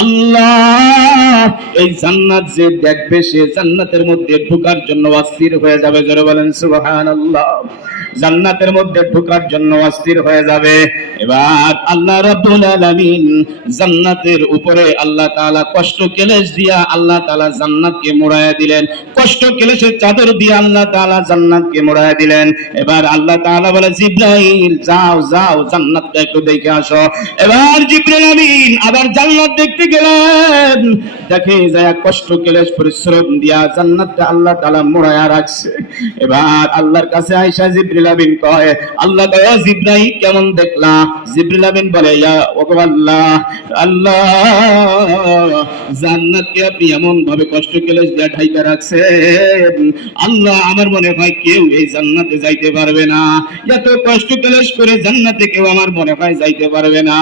আল্লাহ এই জান্নাত যে দেখবে সে জান্নাতের মধ্যে ঢোকার জন্য অস্থির হয়ে যাবে। জোরে বলেন সুবহানাল্লাহ। জান্নাতের মধ্যে ঢোকার জন্য অস্থির হয়ে যাবে। এবার আল্লাহ রাব্বুল আলামিন জান্নাতের উপরে আল্লাহ তাআলা কষ্ট ক্লেশ দিয়া আল্লাহ তাআলা জান্নাতকে মোড়ায়া দিলেন, কষ্ট ক্লেশের চাদর দিয়ে আল্লাহ তাআলা জান্নাতকে মোড়ায়া দিলেন। এবার আল্লাহ তাআলা বলে, জিবরাইল যাও যাও জান্নাতটা একটু দেখে আসো। এবার জিবরাইল আমিন আবার জান্নাত দেখতে গেলেন, দেখে যায় কষ্ট ক্লেশ পরিশ্রম দিয়া জান্নাতটা আল্লাহ তাআলা মোড়ায়া রাখছে। এবার আল্লাহর কাছে আয়েশা জিবরাইল আমিন কয়, আল্লাহ কয়, জিবরাইল কেমন দেখলা? জিবরাইল আমিন বলে, ইয়া আল্লাহ, আল্লাহ জান্নাতকে আপনি এমন ভাবে কষ্ট ক্লেশ দিয়ে ঢাইকা রাখছেন, আল্লাহ আমার মনে হয় কেউ এই জান্নাতে যাইতে পারবে না। এত কষ্ট ক্লেশ করে জান্নাতে কেউ আমার মনে হয় যাইতে পারবে না,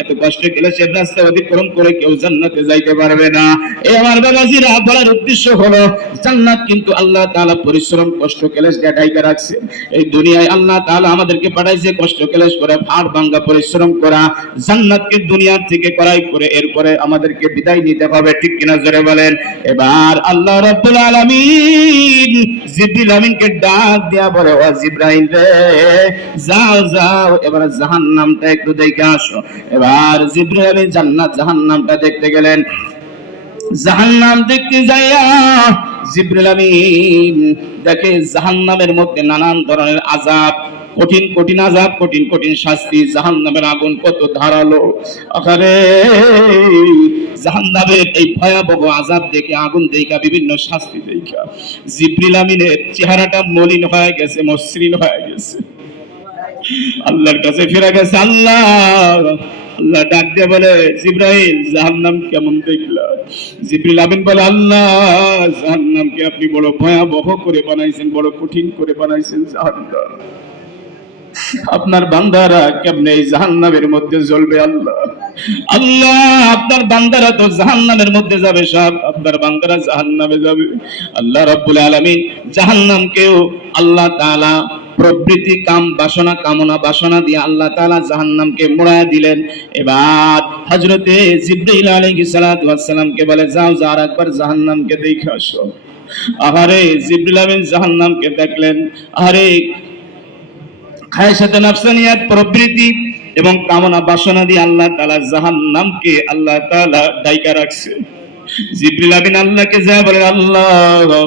এত কষ্ট ক্লেশের রাস্তা অতিক্রম করে কেউ জান্নাতে যাইতে পারবে না। এই আমার বাবাজিরা, বলার উদ্দেশ্য হলো জান্নাত কিন্তু আল্লাহ তাআলা পরিশ্রম কষ্ট ক্লেশ দিয়ে ঢাইকা রাখছে। এই দুনিয়ায় আল্লাহ তাআলা আমাদেরকে পাঠাইছে কষ্ট ক্লেশ করে, ভাড় ভাঙ্গা পরিশ্রম করা, জান্নাতকে দুনিয়ার থেকে করাই করে এরপরে আমাদেরকে বিদায় নিতে হবে, ঠিক কিনা জোরে বলেন। এবার আল্লাহ রাব্বুল আলামিন জিবরিল আমিনকে ডাক দিয়া বলে, ও জিবরাইল রে যাও যাও এবার জাহান্নামটা একটু দেখে আসো। এবার জিবরিল আমিন জান্নাত জাহান্নামটা দেখতে গেলেন। জাহান্নাম দেখতে যাইয়া জিবরিল আমিন দেখে জাহান্নামের মধ্যে নানান ধরনের আযাব, কঠিন কঠিন আযাব, কঠিন কঠিন শাস্তি, জাহান্নামের আগুন কত ধারালো। আরে জাহান্নামের এই ভয়াবহ আযাব দেখে, আগুন দেখা, বিভিন্ন শাস্তি দেখা জিবরিল আমিনের চেহারাটা মলিন হয়ে গেছে, মসৃণ হয়ে গেছে। আল্লাহর কাছে ফিরে গেছে। আল্লাহ আল্লাহ ডাক দিয়ে বলে, জিব্রাইল জাহান্নাম কেমন দেখলা? জিবরিল আমিন বলে, আল্লাহ জাহান্নামকে আপনি বড় ভয়াবহ করে বানাইছেন, বড় কঠিন করে বানাইছেন। জাহান্নাম আপনার বান্দারা কেমনে এই জাহান্নামের মধ্যে জ্বলবে? আল্লাহ আল্লাহ আপনার বান্দারা তো জাহান্নামের মধ্যে যাবে, সব আপনার বান্দারা জাহান্নামে যাবে। আল্লাহ রাব্বুল আলামিন জাহান্নামকেও আল্লাহ তাআলা প্রবৃত্তি, কাম বাসনা, কামনা বাসনা দিয়ে আল্লাহ তাআলা জাহান্নামকে মোড়ায় দিলেন। এবার হযরতে জিবরাইল আলাইহিস সালাতু ওয়াস সালামকে বলে, যাও আর একবার জাহান্নামকে দেখে আসো। আহারে জিবরিল আমিন জাহান্নামকে দেখলেন। আহারে খায়সাতে নাফসানিয়াত, প্রবৃত্তি এবং কামনা বাসনা দিয়ে আল্লাহ তাআলা জাহান্নামকে আল্লাহ তাআলা ডাইকা রাখছে। জিবরিল আমিন আল্লাহকে যা বলে, আল্লাহ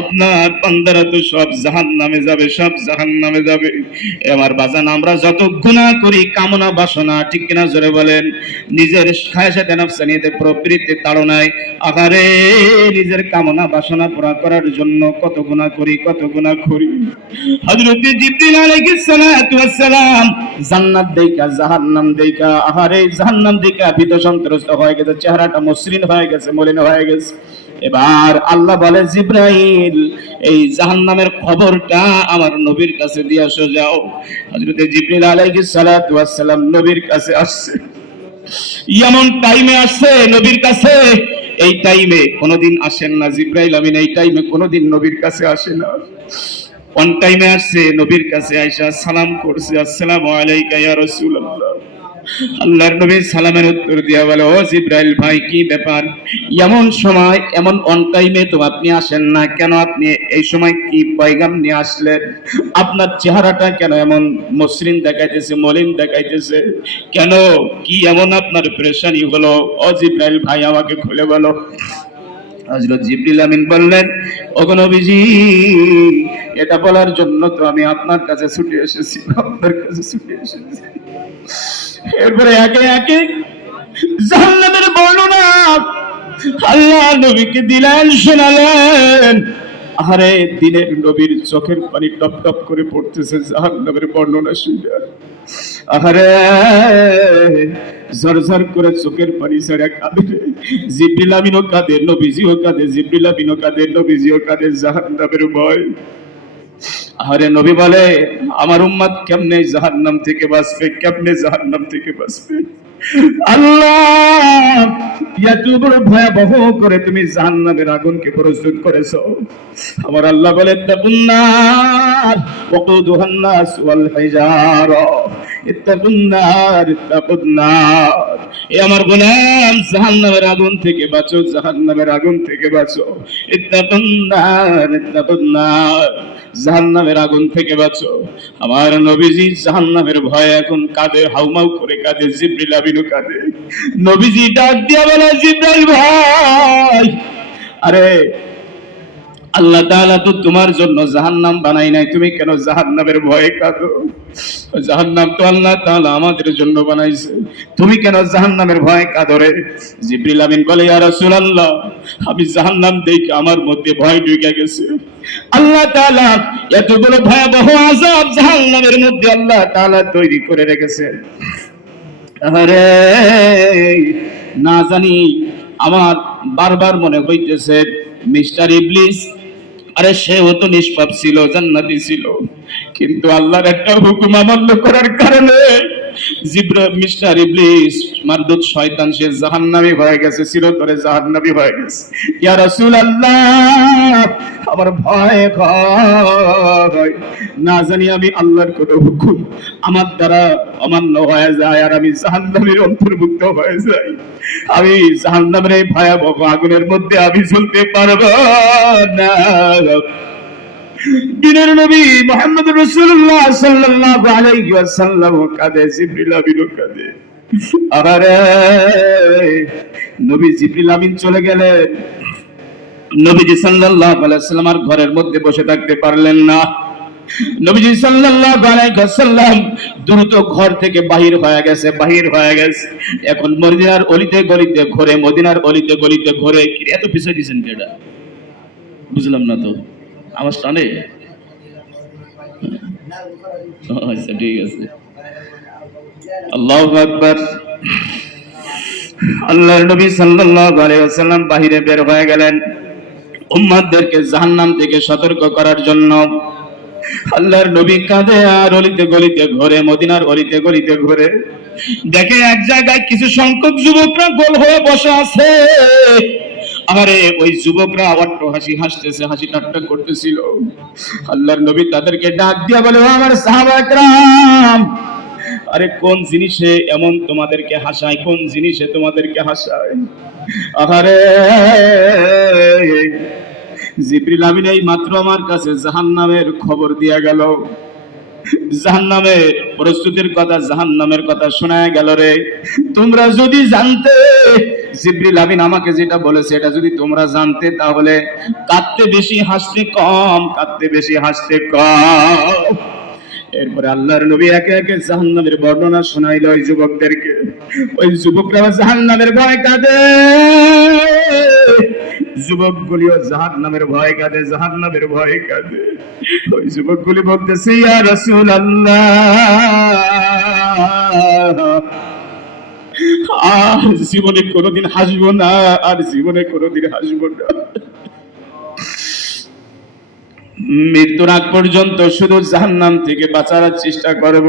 আপনার বান্দারা তো সব জাহান্নামে যাবে, সব জাহান্নামে যাবে। আমার বাজান, আমরা যত গুনাহ করি, কামনা বাসনা, ঠিক কিনা জোরে বলেন, নিজের খায়সাতে নাফসানিয়াতে, প্রবৃত্তি তাড়নায়, আহারে নিজের কামনা বাসনা পুরা করার জন্য কত গুনাহ করি, কত গুনাহ করি। হযরত জিবরিল আলাইহিস সালাতু ওয়াস সালাম জান্নাত দেখা, জাহান্নাম দেখা, আহারে জাহান্নাম দেখা ভীত সন্ত্রস্ত হয়ে গেছে, চেহারাটা মসৃণ হয়ে গেছে, মলিন হয়ে গেছে। এবার আল্লাহ বলে, জিবরাইল এই জাহান্নামের খবরটা আমার নবীর কাছে দিয়ে আসো, যাও। হযরত জিবরিল আলাইহিস সালাতু ওয়াস সালাম নবীর কাছে আসছে। এমন টাইমে আসছে নবীর কাছে, এই টাইমে কোনোদিন আসেন না জিবরাইল আমিন, এই টাইমে কোনোদিন নবীর কাছে আসে না। কোন টাইমে আসছে? নবীর কাছে আয়েশা সালাম করছে, আসসালামু আলাইকা ইয়া রাসূলুল্লাহ। আল্লাহর নবী সালামের উত্তর দিয়া বলে, ও জিবরাইল ভাই, কি ব্যাপার? এমন সময়, এমন অন টাইমে তো আপনি আসেন না কেন? আপনি এই সময় কি পয়গাম নিয়ে আসলেন? আপনার চেহারাটা কেন এমন মসৃণ দেখাইতেছে, মলিন দেখাইতেছে কেন? কি এমন আপনার পেরেশানি হলো? ও জিবরাইল ভাই, আমাকে খুলে বলো। হযরত জিবরিল আমিন বললেন, ওগো নবীজি, এটা বলার জন্য তো আমি আপনার কাছে ছুটে এসেছি, আপনার কাছে ছুটে এসেছি। এরপরে একে একে জাহান্নামের বর্ণনা আল্লাহ নবীকে দিলেন, শোনালেন। আরে দিনের নবীর চোখের পানি টপ টপ করে পড়তেছে জাহান্নামের বর্ণনা শুনে। আরে ঝরঝর করে চোখের পানি ছেড়ে কাঁদে। জিবরিল আমিনও কাঁদে, নবীজিও কাঁদে, জিবরিল আমিনও কাঁদে, নবীজিও কাঁদে জাহান্নামের ভয়। আরে নবী বলে, আমার উম্মত কেমনে জাহান্নাম থেকে বাঁচবে, কেমনে জাহান্নাম থেকে বাঁচবে? আল্লাহ এত বড় ভয়াবহ করে তুমি জাহান্নামের আগুনকে প্রস্তুত করেছো। আমার আল্লাহ বলে, তাকুন্নার ওয়াকুদুহান নাস ওয়াল হিজারা, ইত্তাকুন্নার, ইত্তাকুন্নার। এ আমার গোলাম, জাহান্নামের আগুন থেকে বাঁচো, জাহান্নামের আগুন থেকে বাঁচো। ইত্তাকুন্নার, ইত্তাকুন্নার, জাহান্নামের আগুন থেকে বাঁচো। আমার নবীজি জাহান্নামের ভয়ে এখন কাঁদে, হাউমাউ করে কাঁদে, জিবরিল আমিনও কাঁদে। নবীজি ডাক দিয়া বলে, জিবরাইল ভাই, আরে আল্লাহ তাআলা তো তোমার জন্য জাহান্নাম বানাই নাই, তুমি কেন জাহান্নামের ভয়ে কাঁদো? জাহান্নাম তো আল্লাহ তাআলা আমাদের জন্য বানাইছে, তুমি কেন জাহান্নামের ভয়ে কাঁদো রে? জিবরিল আমিন বলে, ইয়া রাসূলুল্লাহ, আমি জাহান্নাম দেখে আমার মধ্যে ভয় ঢুকে গেছে। আল্লাহ তাআলা এত বড় ভয়াবহ আযাব জাহান্নামের মধ্যে আল্লাহ তাআলা তৈরি করে রেখেছে। আরে না জানি আমার বারবার মনে হইতেছে মিস্টার ইবলিস, আরে সেও তো নিষ্পাপ ছিল, জান্নাতি ছিল, কিন্তু আল্লাহর একটা হুকুম অমান্য করার কারণে মিস্টার ইবলিস, মারদুদ শয়তান, সে জাহান্নামী হয়ে গেছে, চিরতরে জাহান্নামী হয়ে গেছে। ইয়া রাসূলুল্লাহ, আমার ভয় হয়, না জানি আমি আল্লাহর কোন হুকুম আমার দ্বারা অমান্য হয়ে যায় আর আমি জাহান্নামের অন্তর্ভুক্ত হয়ে যাই। আমি জাহান্নামের এই ভয়াবহ আগুনের মধ্যে আমি জ্বলতে পারবো না। দিনের নবী মুহাম্মদ রাসূলুল্লাহ সাল্লাল্লাহু আলাইহি ওয়াসাল্লাম কাঁদে, জিবরিল আমিন কাঁদে। আরে নবী জিবরিল আমিন চলে গেলেন, নবীজি সাল্লাল্লাহু আলাইহি ওয়াসাল্লাম আর ঘরের মধ্যে বসে থাকতে পারলেন না। নবীজি সাল্লাল্লাহু আলাইহি ওয়াসাল্লাম দ্রুত ঘর থেকে বাহির হয়ে গেছে। এখন মদিনার অলিতে গলিতে ঘোরে, মদিনার অলিতে গলিতে ঘোরে। কি এত পিছিয়ে দিয়েছেন কেডা? বুঝলাম না তো, আমার টানে। আচ্ছা ঠিক আছে। আল্লাহু আকবার। আল্লাহর নবী সাল্লাল্লাহু আলাইহি ওয়াসাল্লাম বাহিরে বের হয়ে গেলেন উম্মতদেরকে জাহান্নাম থেকে সতর্ক করার জন্য। আল্লাহর নবী কাঁধে আর অলিতে গলিতে ঘোরে, মদিনার অলিতে গলিতে ঘোরে। দেখে এক জায়গায় কিছু সংখ্যক যুবকরা গোল হয়ে বসে আছে। আরে ওই যুবকরা অট্ট হাসতেছে, হাসি ঠাট্টা করতেছিল। আল্লাহর নবী তাদেরকে ডাক দিয়া বলে, ও আমার সাহাবা کرام, আরে কোন জিনিসে এমন তোমাদেরকে হাসায়, কোন জিনিসে তোমাদেরকে হাসায়? আরে জিবরিল আমিন এই মাত্র আমার কাছে জাহান্নামের খবর দিয়া গেল, জাহান্নামে প্রস্তুতির কথা, জাহান্নামের কথা শোনায় গেল রে। তোমরা যদি জানতে, জিবরিল আমিন আমাকে যেটা বলেছে এটা যদি তোমরা জানতে, তাহলে কাঁদতে বেশি হাসতে কম, কাঁদতে বেশি হাসতে কম। এরপরে আল্লাহর নবী একে একে জাহান্নামের বর্ণনা শোনাইল ওই যুবকদেরকে। ওই যুবকরা জাহান্নামের ভয় কাঁদে, যুবকগুলিও জাহান্নামের ভয় কাঁদে, জাহান্নামের ভয় কাঁদে। ওই যুবকগুলি বলতেছে, ইয়া রাসূলুল্লাহ, আর জীবনে কোনোদিন হাসবো না, আর জীবনে কোনোদিন হাসবো না। মৃত্যুর আগ পর্যন্ত শুধু জাহান্নাম থেকে বাঁচার চেষ্টা করব।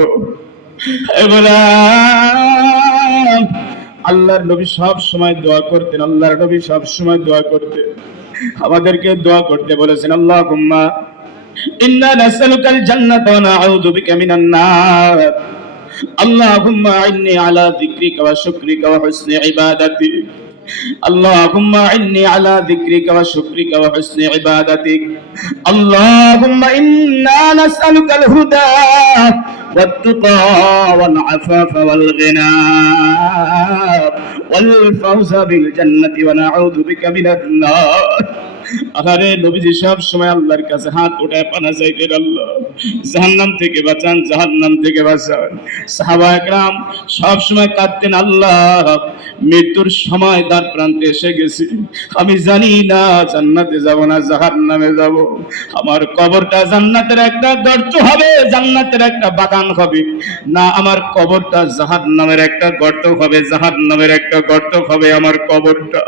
আল্লাহর নবী সব সময় দোয়া করতেন, আল্লাহর নবী সব সময় দোয়া করতেন। আমাদেরকে দোয়া করতে বলেছেন, আল্লাহুম্মা ইন্না নাসআলুকাল জান্নাতা ওয়া নাউযু বিকা মিনান নার। আল্লাহুম্মা ইন্নী আলা যিকরিকা ওয়া শুকরিকা ওয়া হুসনি ইবাদাতিক। اللهم إني على ذكرك وشكرك وحسن عبادتك. اللهم إنا نسألك الهدى والتقى والعفاف والغنى والفوز بالجنة ونعوذ بك من النار. আরে নবীজি সব সময় আল্লাহর কাছে হাত উঠায় পানা চাইতেন, আল্লাহ জাহান্নাম থেকে বাঁচান, জাহান্নাম থেকে বাঁচান। সাহাবা একরাম সব সময় কাঁদতেন, আল্লাহ মৃত্যুর সময় দ্বার প্রান্তে এসে গেছি, আমি জানি না জান্নাতে যাব না জাহান্নামে যাব। আমার কবরটা জান্নাতের একটা গর্ত হবে, জান্নাতের একটা বাগান হবে, না আমার কবরটা জাহান্নামের একটা গর্ত হবে, জাহান্নামের একটা গর্ত হবে আমার কবরটা।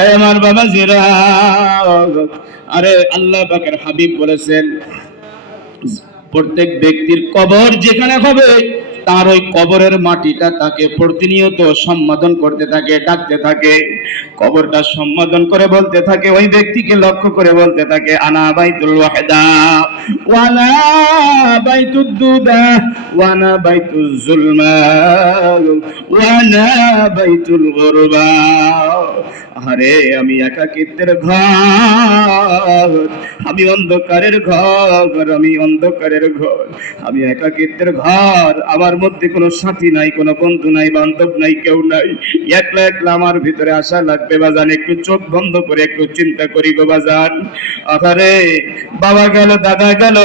এই আমার বাবাজিরা, আরে আল্লাহ পাকের হাবিব বলেছেন, প্রত্যেক ব্যক্তির কবর যেখানে হবে তার ওই কবরের মাটিটা তাকে প্রতিনিয়ত সম্বোধন করতে থাকে, ডাকতে থাকে। কবরটা সম্বোধন করে বলতে থাকে, ওই ব্যক্তিকে লক্ষ্য করে বলতে থাকে, আনা বাইতুল ওয়াহদা ওয়ানা বাইতুদ দুদা ওয়ানা বাইতুজ জুলমা ওয়ানা বাইতুল গুরবা। আরে আমি একাকিত্বের ঘর, আমি অন্ধকারের ঘর, আমি অন্ধকারের ঘর, আমি একাকিত্বের ঘর। আমার মধ্যে কোনো সাথী নাই, কোনো বন্ধু নাই, বান্ধব নাই, কেউ নাই, একলা একলা আমার ভিতরে আশা লাগবে বাজান। একটু চোখ বন্ধ করে একটু চিন্তা করি গো বাজান। আরে বাবা গেল, দাদা গেল,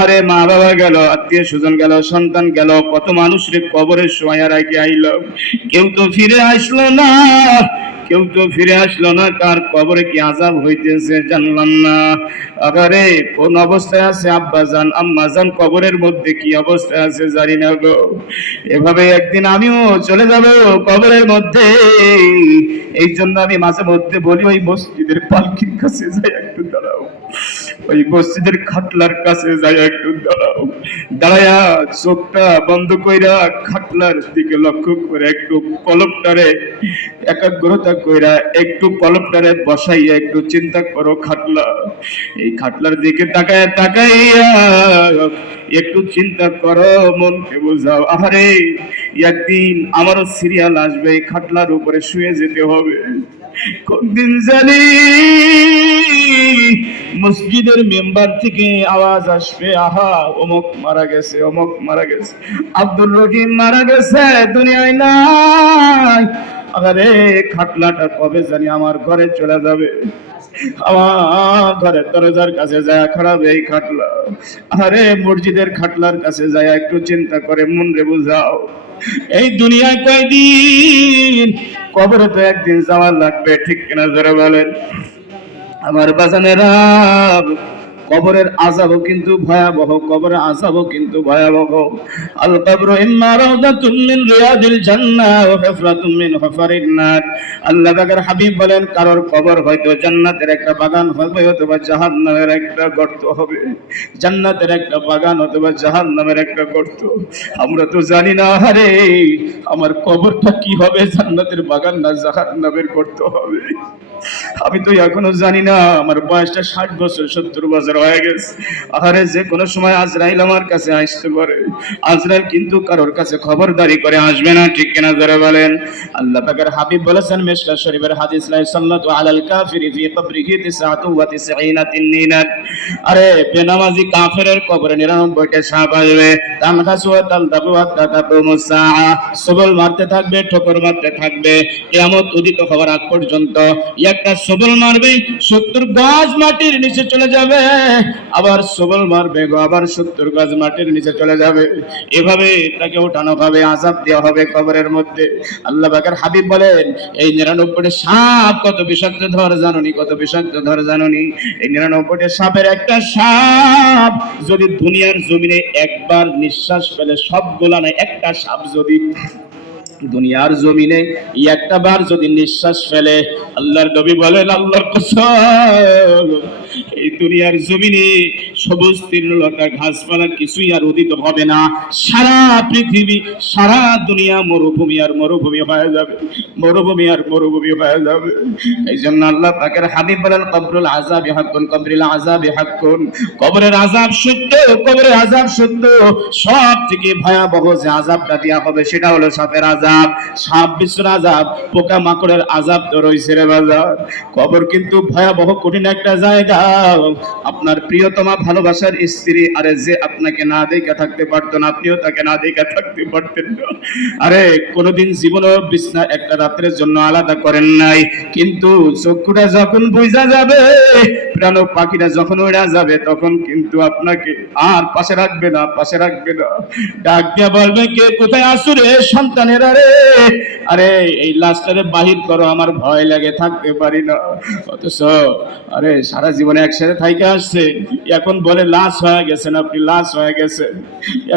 আরে মা বাবা গেল, আত্মীয় স্বজন গেল, সন্তান গেল, কত মানুষের কবরের সময় রেখে আইল, কেউ তো ফিরে আসলো না, কেউ তো ফিরে আসলো না। কার কবরে কি আযাব হইতেছে জানলাম না। আরে কোন অবস্থায় আছে আব্বাজান আম্মাজান, কবরের মধ্যে কি অবস্থায় আছে জানি না গো। এভাবে একদিন আমিও চলে যাব কবরের মধ্যে। এই জন্য আমি মাঝে মধ্যে বলি, ওই মসজিদের পালকির কাছে যাই একটু দাঁড়াও, ওই মসজিদের খাটলার কাছে যাই একটু দাঁড়াও, দাঁড়ায়া চোখটা বন্ধ কইরা খাটলার দিকে লক্ষ্য করে একটু কলমটারে একাগ্রতা কইরা একটু কলমটারে বসাইয়া একটু চিন্তা করো খাটলা। এই খাটলার দিকে তাকায় তাকাইয়া একটু চিন্তা করো, মনকে বোঝাও। আরে একদিন আমারও সিরিয়াল আসবে, এই খাটলার উপরে শুয়ে যেতে হবে। কোন দিন জানি মসজিদের মেম্বার থেকে আওয়াজ আসবে, আহা অমুক মারা গেছে, অমুক মারা গেছে, আব্দুর রহিম মারা গেছে, দুনিয়ায় নাই। আরে খাটলাটা কবে জানি আমার ঘরে চলে যাবে। আমার ঘরের দরজার কাছে যায় খারাপ এই খাটলা, আরে মসজিদের খাটলার কাছে যায় একটু চিন্তা করে মন রে বুঝাও, এই দুনিয়ায় কয়দিন, কবরে তো একদিন যাওয়া লাগবে, ঠিক কিনা জোরে বলেন। আমার বাজানেরা, কবরের আযাবও কিন্তু ভয়াবহ, কবরের আযাবও কিন্তু ভয়াবহ। আল কবরু ইম্মা রাউদাতুম মিন রিয়াদিল জান্নাহ ওয়া হুফরাতুম মিন হুফারিন নার। আল্লাহ পাকের হাবিব বলেন, কারোর কবর হয়তো জান্নাতের একটা বাগান হবে অথবা জাহান্নামের একটা গর্ত হবে। জান্নাতের একটা বাগান অথবা জাহান্নামের একটা গর্ত। আমরা তো জানি না, আরে আমার কবরটা কি হবে, জান্নাতের বাগান না জাহান্নামের গর্ত হবে। আমি তো এখনো জানি না, আমার বয়সটা 60 বছর 70 বছর হয়ে গেছে। আরে যে কোনো সময় আজরাইল আমার কাছে আসতে পারে। আজরাইল কিন্তু কারোর কাছে খবরদারি করে আসবে না, ঠিক কিনা জোরে বলেন। আল্লাহ পাকের হাবিব বলেছেন মিশকাত শরীফের হাদিস, লা সাল্লাতু আলাল কাফিরি ফি কবরিহি 99 তিননিনাত। আরে বেনামাজি কাফেরের কবরে 99টা সাপ আসবে। তানহাসু ওয়া তালদাবু ওয়া তাকাবুমুস সাআ, সবল মারতে থাকবে, ঠোকর মারতে থাকবে, কিয়ামত উদিত হওয়ার আগ পর্যন্ত। একটা সবল মারবে 70 গজ মাটির নিচে চলে যাবে, আবার সবল মারবে গো, আবার 70 গজ মাটির নিচে চলে যাবে। এভাবে তাকে উঠানো হবে, আযাব দেওয়া হবে কবরের মধ্যে। আল্লাহ পাকের হাবিব বলেন, এই 99টা সাপ কত বিষাক্ত ধর জানুনি, কত বিষাক্ত ধর জানুনি। এই 99টা সাপের একটা সাপ যদি দুনিয়ার জমিনে একবার নিঃশ্বাস ফেলে, সবগুলা না, একটা সাপ যদি দুনিয়ার জমিনে একটা বার যদি নিঃশ্বাস ফেলে, আল্লাহর নবী বলেন, আল্লাহর কসম, এই দুনিয়ার জমিনে সবুজ তৃণলতা ঘাসপালা কিছুই আর উদিত হবে না। সারা পৃথিবী, সারা দুনিয়া মরুভূমি আর মরুভূমি হয়ে যাবে, মরুভূমি আর মরুভূমি হয়ে যাবে। এই জন্য আল্লাহ পাকের হাবিব বলেন, কবরুল আযাবি হাক্কুন, কবরুল আযাবি হাক্কুন, কবরের আযাব সত্য, কবরের আযাব সত্য। সব থেকে ভয়াবহ যে আযাবটা দেয়া হবে সেটা হলো সাপের আযাব, সাপ বিচ্ছুর আযাব, পোকা মাকড়ের আযাব তো রয়েছে রে বাজার। কবর কিন্তু ভয়াবহ কঠিন একটা জায়গা। আপনার প্রিয়তমা ভালোবাসার স্ত্রী, আরে যে আপনাকে না দেখে থাকতে পারতো না, আপনিও তাকে না দেখে থাকতে পারতেন না। আরে কোনোদিন জীবনেও বিছনা একটা রাতের জন্য আলাদা করেন নাই, কিন্তু চক্ষুটা যখন বুঝা যাবে, প্রাণ পাখিটা যখন উড়া যাবে, তখন কিন্তু আপনাকে আর পাশে রাখবে না, পাশে রাখবে না। ডাক দিয়া বলবে, কে কোথায় আসু রে সন্তানেরা রে, আরে এই লাশটারে বাহির করো, আমার ভয় লাগে, থাকতে পারি না। অথচ আরে সারা জীবনে একসাথে থাইকে আসছে, এখন বলে লাশ হয়ে গেছেন, আপনি লাশ হয়ে গেছেন।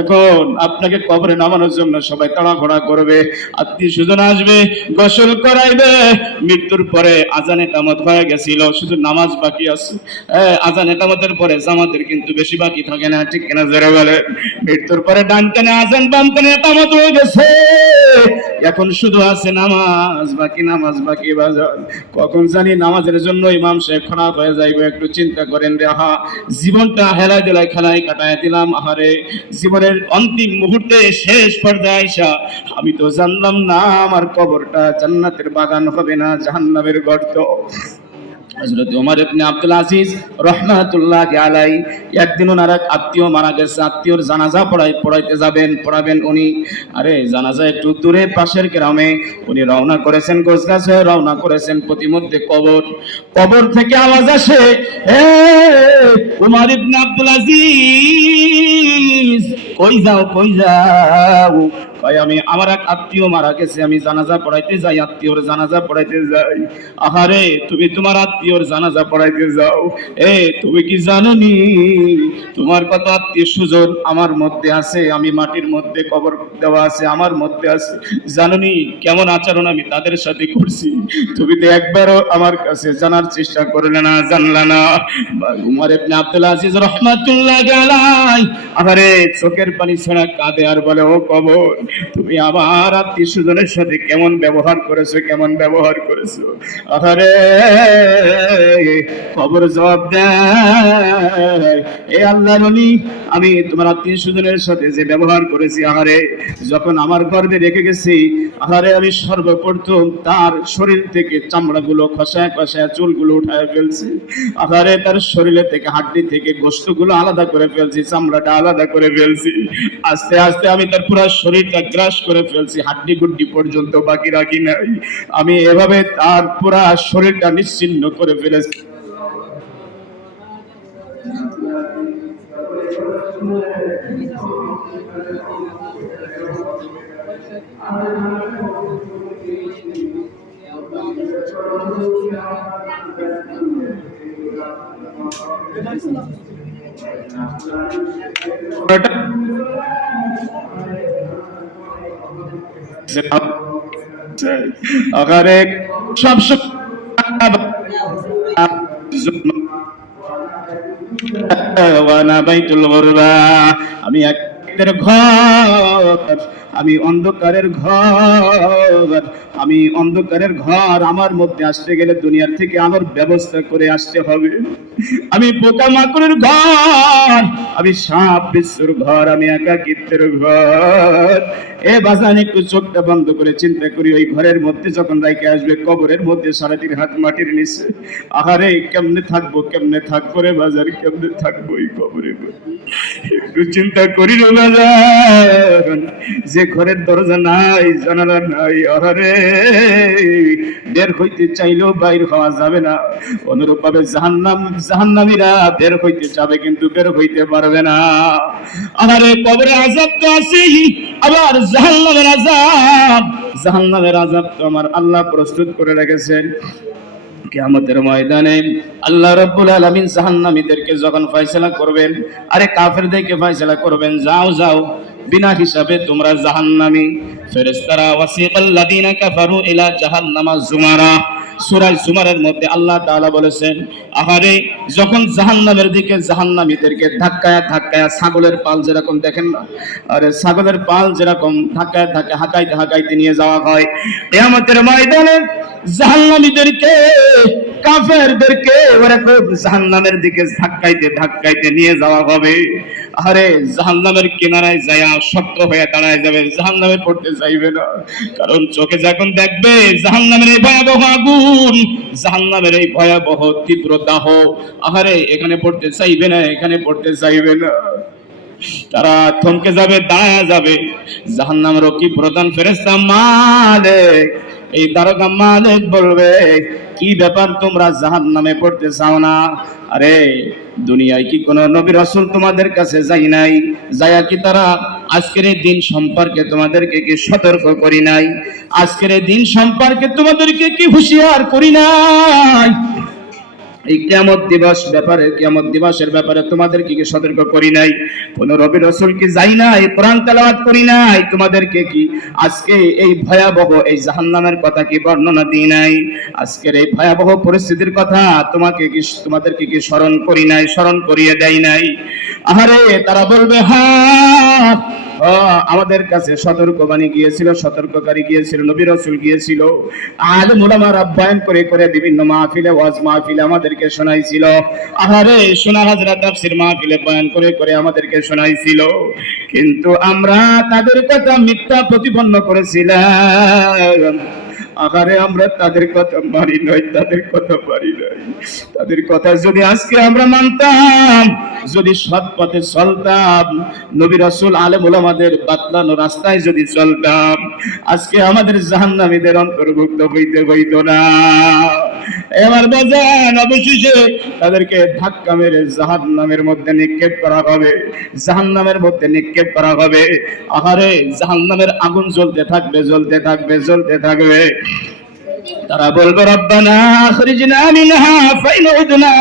এখন আপনাকে কবরে নামানোর জন্য সবাই তাড়াহুড়া করবে, আত্মীয় স্বজন আসবে, গোসল করাইবে। মৃত্যুর পরে আজান একামত হয়ে গেছিল, শুধু নামাজ বাকি আছে। আজান একামতের পরে জামাতের কিন্তু বেশি বাকি থাকে না, ঠিক কিনা জোরে বলে। মৃত্যুর পরে ডান কানে আজান, বাম কানে একামত হয়ে গেছে, এখন শুধু আছে নামাজ বাকি, নামাজ বাকি। বাজার কখন জানি নামাজের জন্য ইমাম সাহেব খারাপ হয়ে যাইবে, একটু চিন্তা করেন রে। আহা, জীবনটা হেলায় দেলায় খেলায় কাটায় দিলাম, আহারে জীবনের অন্তিম মুহূর্তে শেষ পর্যায়ে আইসা আমি তো জানলাম না আমার কবরটা জান্নাতের বাগান হবে না জাহান্নামের গর্ত। হযরত ওমর ইবনে আব্দুল আজিজ রাহমাতুল্লাহি আলাইহি, একদিন ওনার এক আত্মীয় মারা গেছে, আত্মীয়র জানাজা পড়াবেন উনি। আরে জানাজা একটু দূরে পাশের গ্রামে, উনি রওনা করেছেন, গোছগাছ হয়ে রওনা করেছেন। প্রতিমধ্যে কবর থেকে আওয়াজ আসে, হে ওমর ইবনে আব্দুল আজিজ, কই যাও, কই যাও? আমি আমার এক আত্মীয় মারা গেছে, আমি জানাজা পড়াইতে যাই, আত্মীয়র জানাজা পড়াইতে যাই। আহারে তুমি তোমার আত্মীয়র জানাজা পড়াইতে যাও, তুমি কি জানোনি তোমার কত আত্মীয় স্বজন আমার মধ্যে আছে, আমি মাটির মধ্যে কবর দেওয়া আছে, আমার মধ্যে আছে। জানোনি কেমন আচরণ আমি তাদের সাথে করছি? তুমি তো একবারও আমার কাছে জানার চেষ্টা করলে না, জানলা না। উমর ইবনে আব্দুল আজিজ রাহমাতুল্লাহি আলাইহি আহারে চোখের পানি ছেড়া কাঁদে আর বলে, ও কবর, তুমি আমার আত্মীয় স্বজনের সাথে কেমন ব্যবহার করেছো, কেমন ব্যবহার করেছো। আহারে কবর জবাব দেয়, এ আল্লাহর ওলি, আমি তোমার আত্মীয় স্বজনের সাথে যে ব্যবহার করেছি, আহারে যখন আমার গর্ভে রেখে গেছি, আহারে আমি সর্বপ্রথম তার শরীর থেকে চামড়াগুলো খসায় খসায় চুলগুলো উঠায় ফেলছি। আহারে তার শরীরে থেকে হাড্ডি থেকে গোশতগুলো আলাদা করে ফেলছি, চামড়াটা আলাদা করে ফেলছি। আস্তে আস্তে আমি তার পুরো শরীরটা গ্রাস করে ফেলছি, হাড্ডি গুড্ডি পর্যন্ত বাকি রাখি নাই। আমি এভাবে তার পুরো শরীরটা নিশ্চিহ্ন করে ফেলেছি। আগারে সব আমি একের ঘর, আমি অন্ধকারের ঘর, আমি অন্ধকারের ঘর। আমার মধ্যে আসতে গেলে দুনিয়ার থেকে আলোর ব্যবস্থা করে আসতে হবে। আমি পোকামাকড়ের ঘর, আমি সাপ বিচ্ছুর ঘর, আমি একাকিত্বের ঘর। এ বাজান একটু চোখটা বন্ধ করে চিন্তা করি, ওই ঘরের মধ্যে যখন রাইকে আসবে কবরের মধ্যে 3.5 হাত মাটির নিচে, আহারে কেমনে থাকবো, কেমনে থাকবো রে বাজার, কেমনে থাকবো এই কবরের মধ্যে? একটু চিন্তা করি রে বাজার, যে ঘরের দরজা নাই, জানালা নাই, আহারে বের হইতে চাইলেও বাইর হওয়া যাবে না। অনুরূপ ভাবে জাহান্নামীরা বের হইতে চাবে কিন্তু বের হইতে পারবে না। আহারে কবরে আযাব তো আছেই, আবার জাহান্নামের আযাব তো আমার আল্লাহ প্রস্তুত করে রেখেছেন। কিয়ামতের ময়দানে আল্লাহ রাব্বুল আলামিন জাহান্নামীদেরকে যখন ফয়সালা করবেন, আরে কাফেরদেরকে ফয়সালা করবেন, যাও যাও বিনা হিসাবে তোমরা জাহান্নামী। ফেরেশতারা ওয়াসিকাল লাযিনা কাফারু ইলা জাহান্নামা যুমারা, সূরা জুমারের মধ্যে আল্লাহ তাআলা বলেছেন, আহারে যখন জাহান্নামের দিকে জাহান্নামীদেরকে ধাক্কায়া ধাক্কায়া, ছাগলের পাল যেরকম দেখেন না, আরে ছাগলের পাল যেরকম ধাক্কায় ধাক্কায় হাঁকাইতে হাঁকাইতে নিয়ে যাওয়া হয়, কিয়ামতের ময়দানে জাহান্নামীদেরকে, কাফেরদেরকে ওরকম জাহান্নামের দিকে ধাক্কাইতে ধাক্কাইতে নিয়ে যাওয়া হবে। আরে জাহান্নামের কিনারায় যায়া শক্ত হয়ে দাঁড়ায় যাবে, জাহান্নামে পড়তে চাইবে না। কারণ চোখে যখন দেখবে জাহান্নামের এই ভয়াবহ আগুন, জাহান্নামের এই ভয়াবহ তীব্র দাহ, আহারে এখানে পড়তে চাইবে না, এখানে পড়তে চাইবে না। তারা থমকে যাবে, দাঁড়ায় যাবে। জাহান্নামের কি প্রধান ফেরেশতা মালিক, এই দারোগা মালিক বলবে, কি ব্যাপার তোমরা জাহান্নামে পড়তে চাও না? আরে দুনিয়ায় কি কোন নবী রাসূল তোমাদের কাছে যাই নাই? যায়া কি তারা আজকের এই দিন সম্পর্কে তোমাদেরকে কি সতর্ক করি নাই? আজকের এই দিন সম্পর্কে তোমাদেরকে কি হুঁশিয়ার করি নাই? এই কিয়ামত দিবস ব্যাপারে, কিয়ামত দিবসের ব্যাপারে তোমাদেরকে কি সতর্ক করি নাই? কোন নবী রাসূল কি যাই নাই, কোরআন তেলাওয়াত করি নাই? তোমাদেরকে কি আজকে এই ভয়াবহ এই জাহান্নামের কথা কি বর্ণনা দিই নাই? আজকের এই ভয়াবহ পরিস্থিতির কথা তোমাদেরকে কি স্মরণ করি নাই, স্মরণ করিয়ে দেই নাই? আহারে তারা বলবে, হ্যাঁ আমাদের কাছে সতর্কবাণী গিয়েছিল, সতর্ককারী গিয়েছিল, নবী রাসূল গিয়েছিল, আলেম উলামারা বয়ান করে করে বিভিন্ন মাহফিলে, ওয়াজ মাহফিলে আমাদেরকে শোনাইছিল। আহারে শোনা হাজরা তাফসীর মাহফিলে বয়ান করে করে আমাদেরকে শোনাইছিল, কিন্তু আমরা তাদের কথা মিথ্যা প্রতিপন্ন করেছিলাম। আহারে আমরা তাদের কথা মানি নাই, তাদের কথা মানি নাই। তাদের কথা যদি আজকে আমরা মানতাম, যদি সৎ পথে চলতাম, নবী রাসূল আলেম ওলামাদের বাতলানো রাস্তায় যদি চলতাম, আজকে আমাদের জাহান্নামীদের অন্তর্ভুক্ত হইতে হইতো না। এবার বাজান অবশেষে তাদেরকে ধাক্কা মেরে জাহান্নামের মধ্যে নিক্ষেপ করা হবে, জাহান্নামের মধ্যে নিক্ষেপ করা হবে। আহারে জাহান্নামের আগুন জ্বলতে থাকবে, জ্বলতে থাকবে, জ্বলতে থাকবে। তারা বলবে, রব্বানা আখরিজনা মিনহা ফাইন উদনা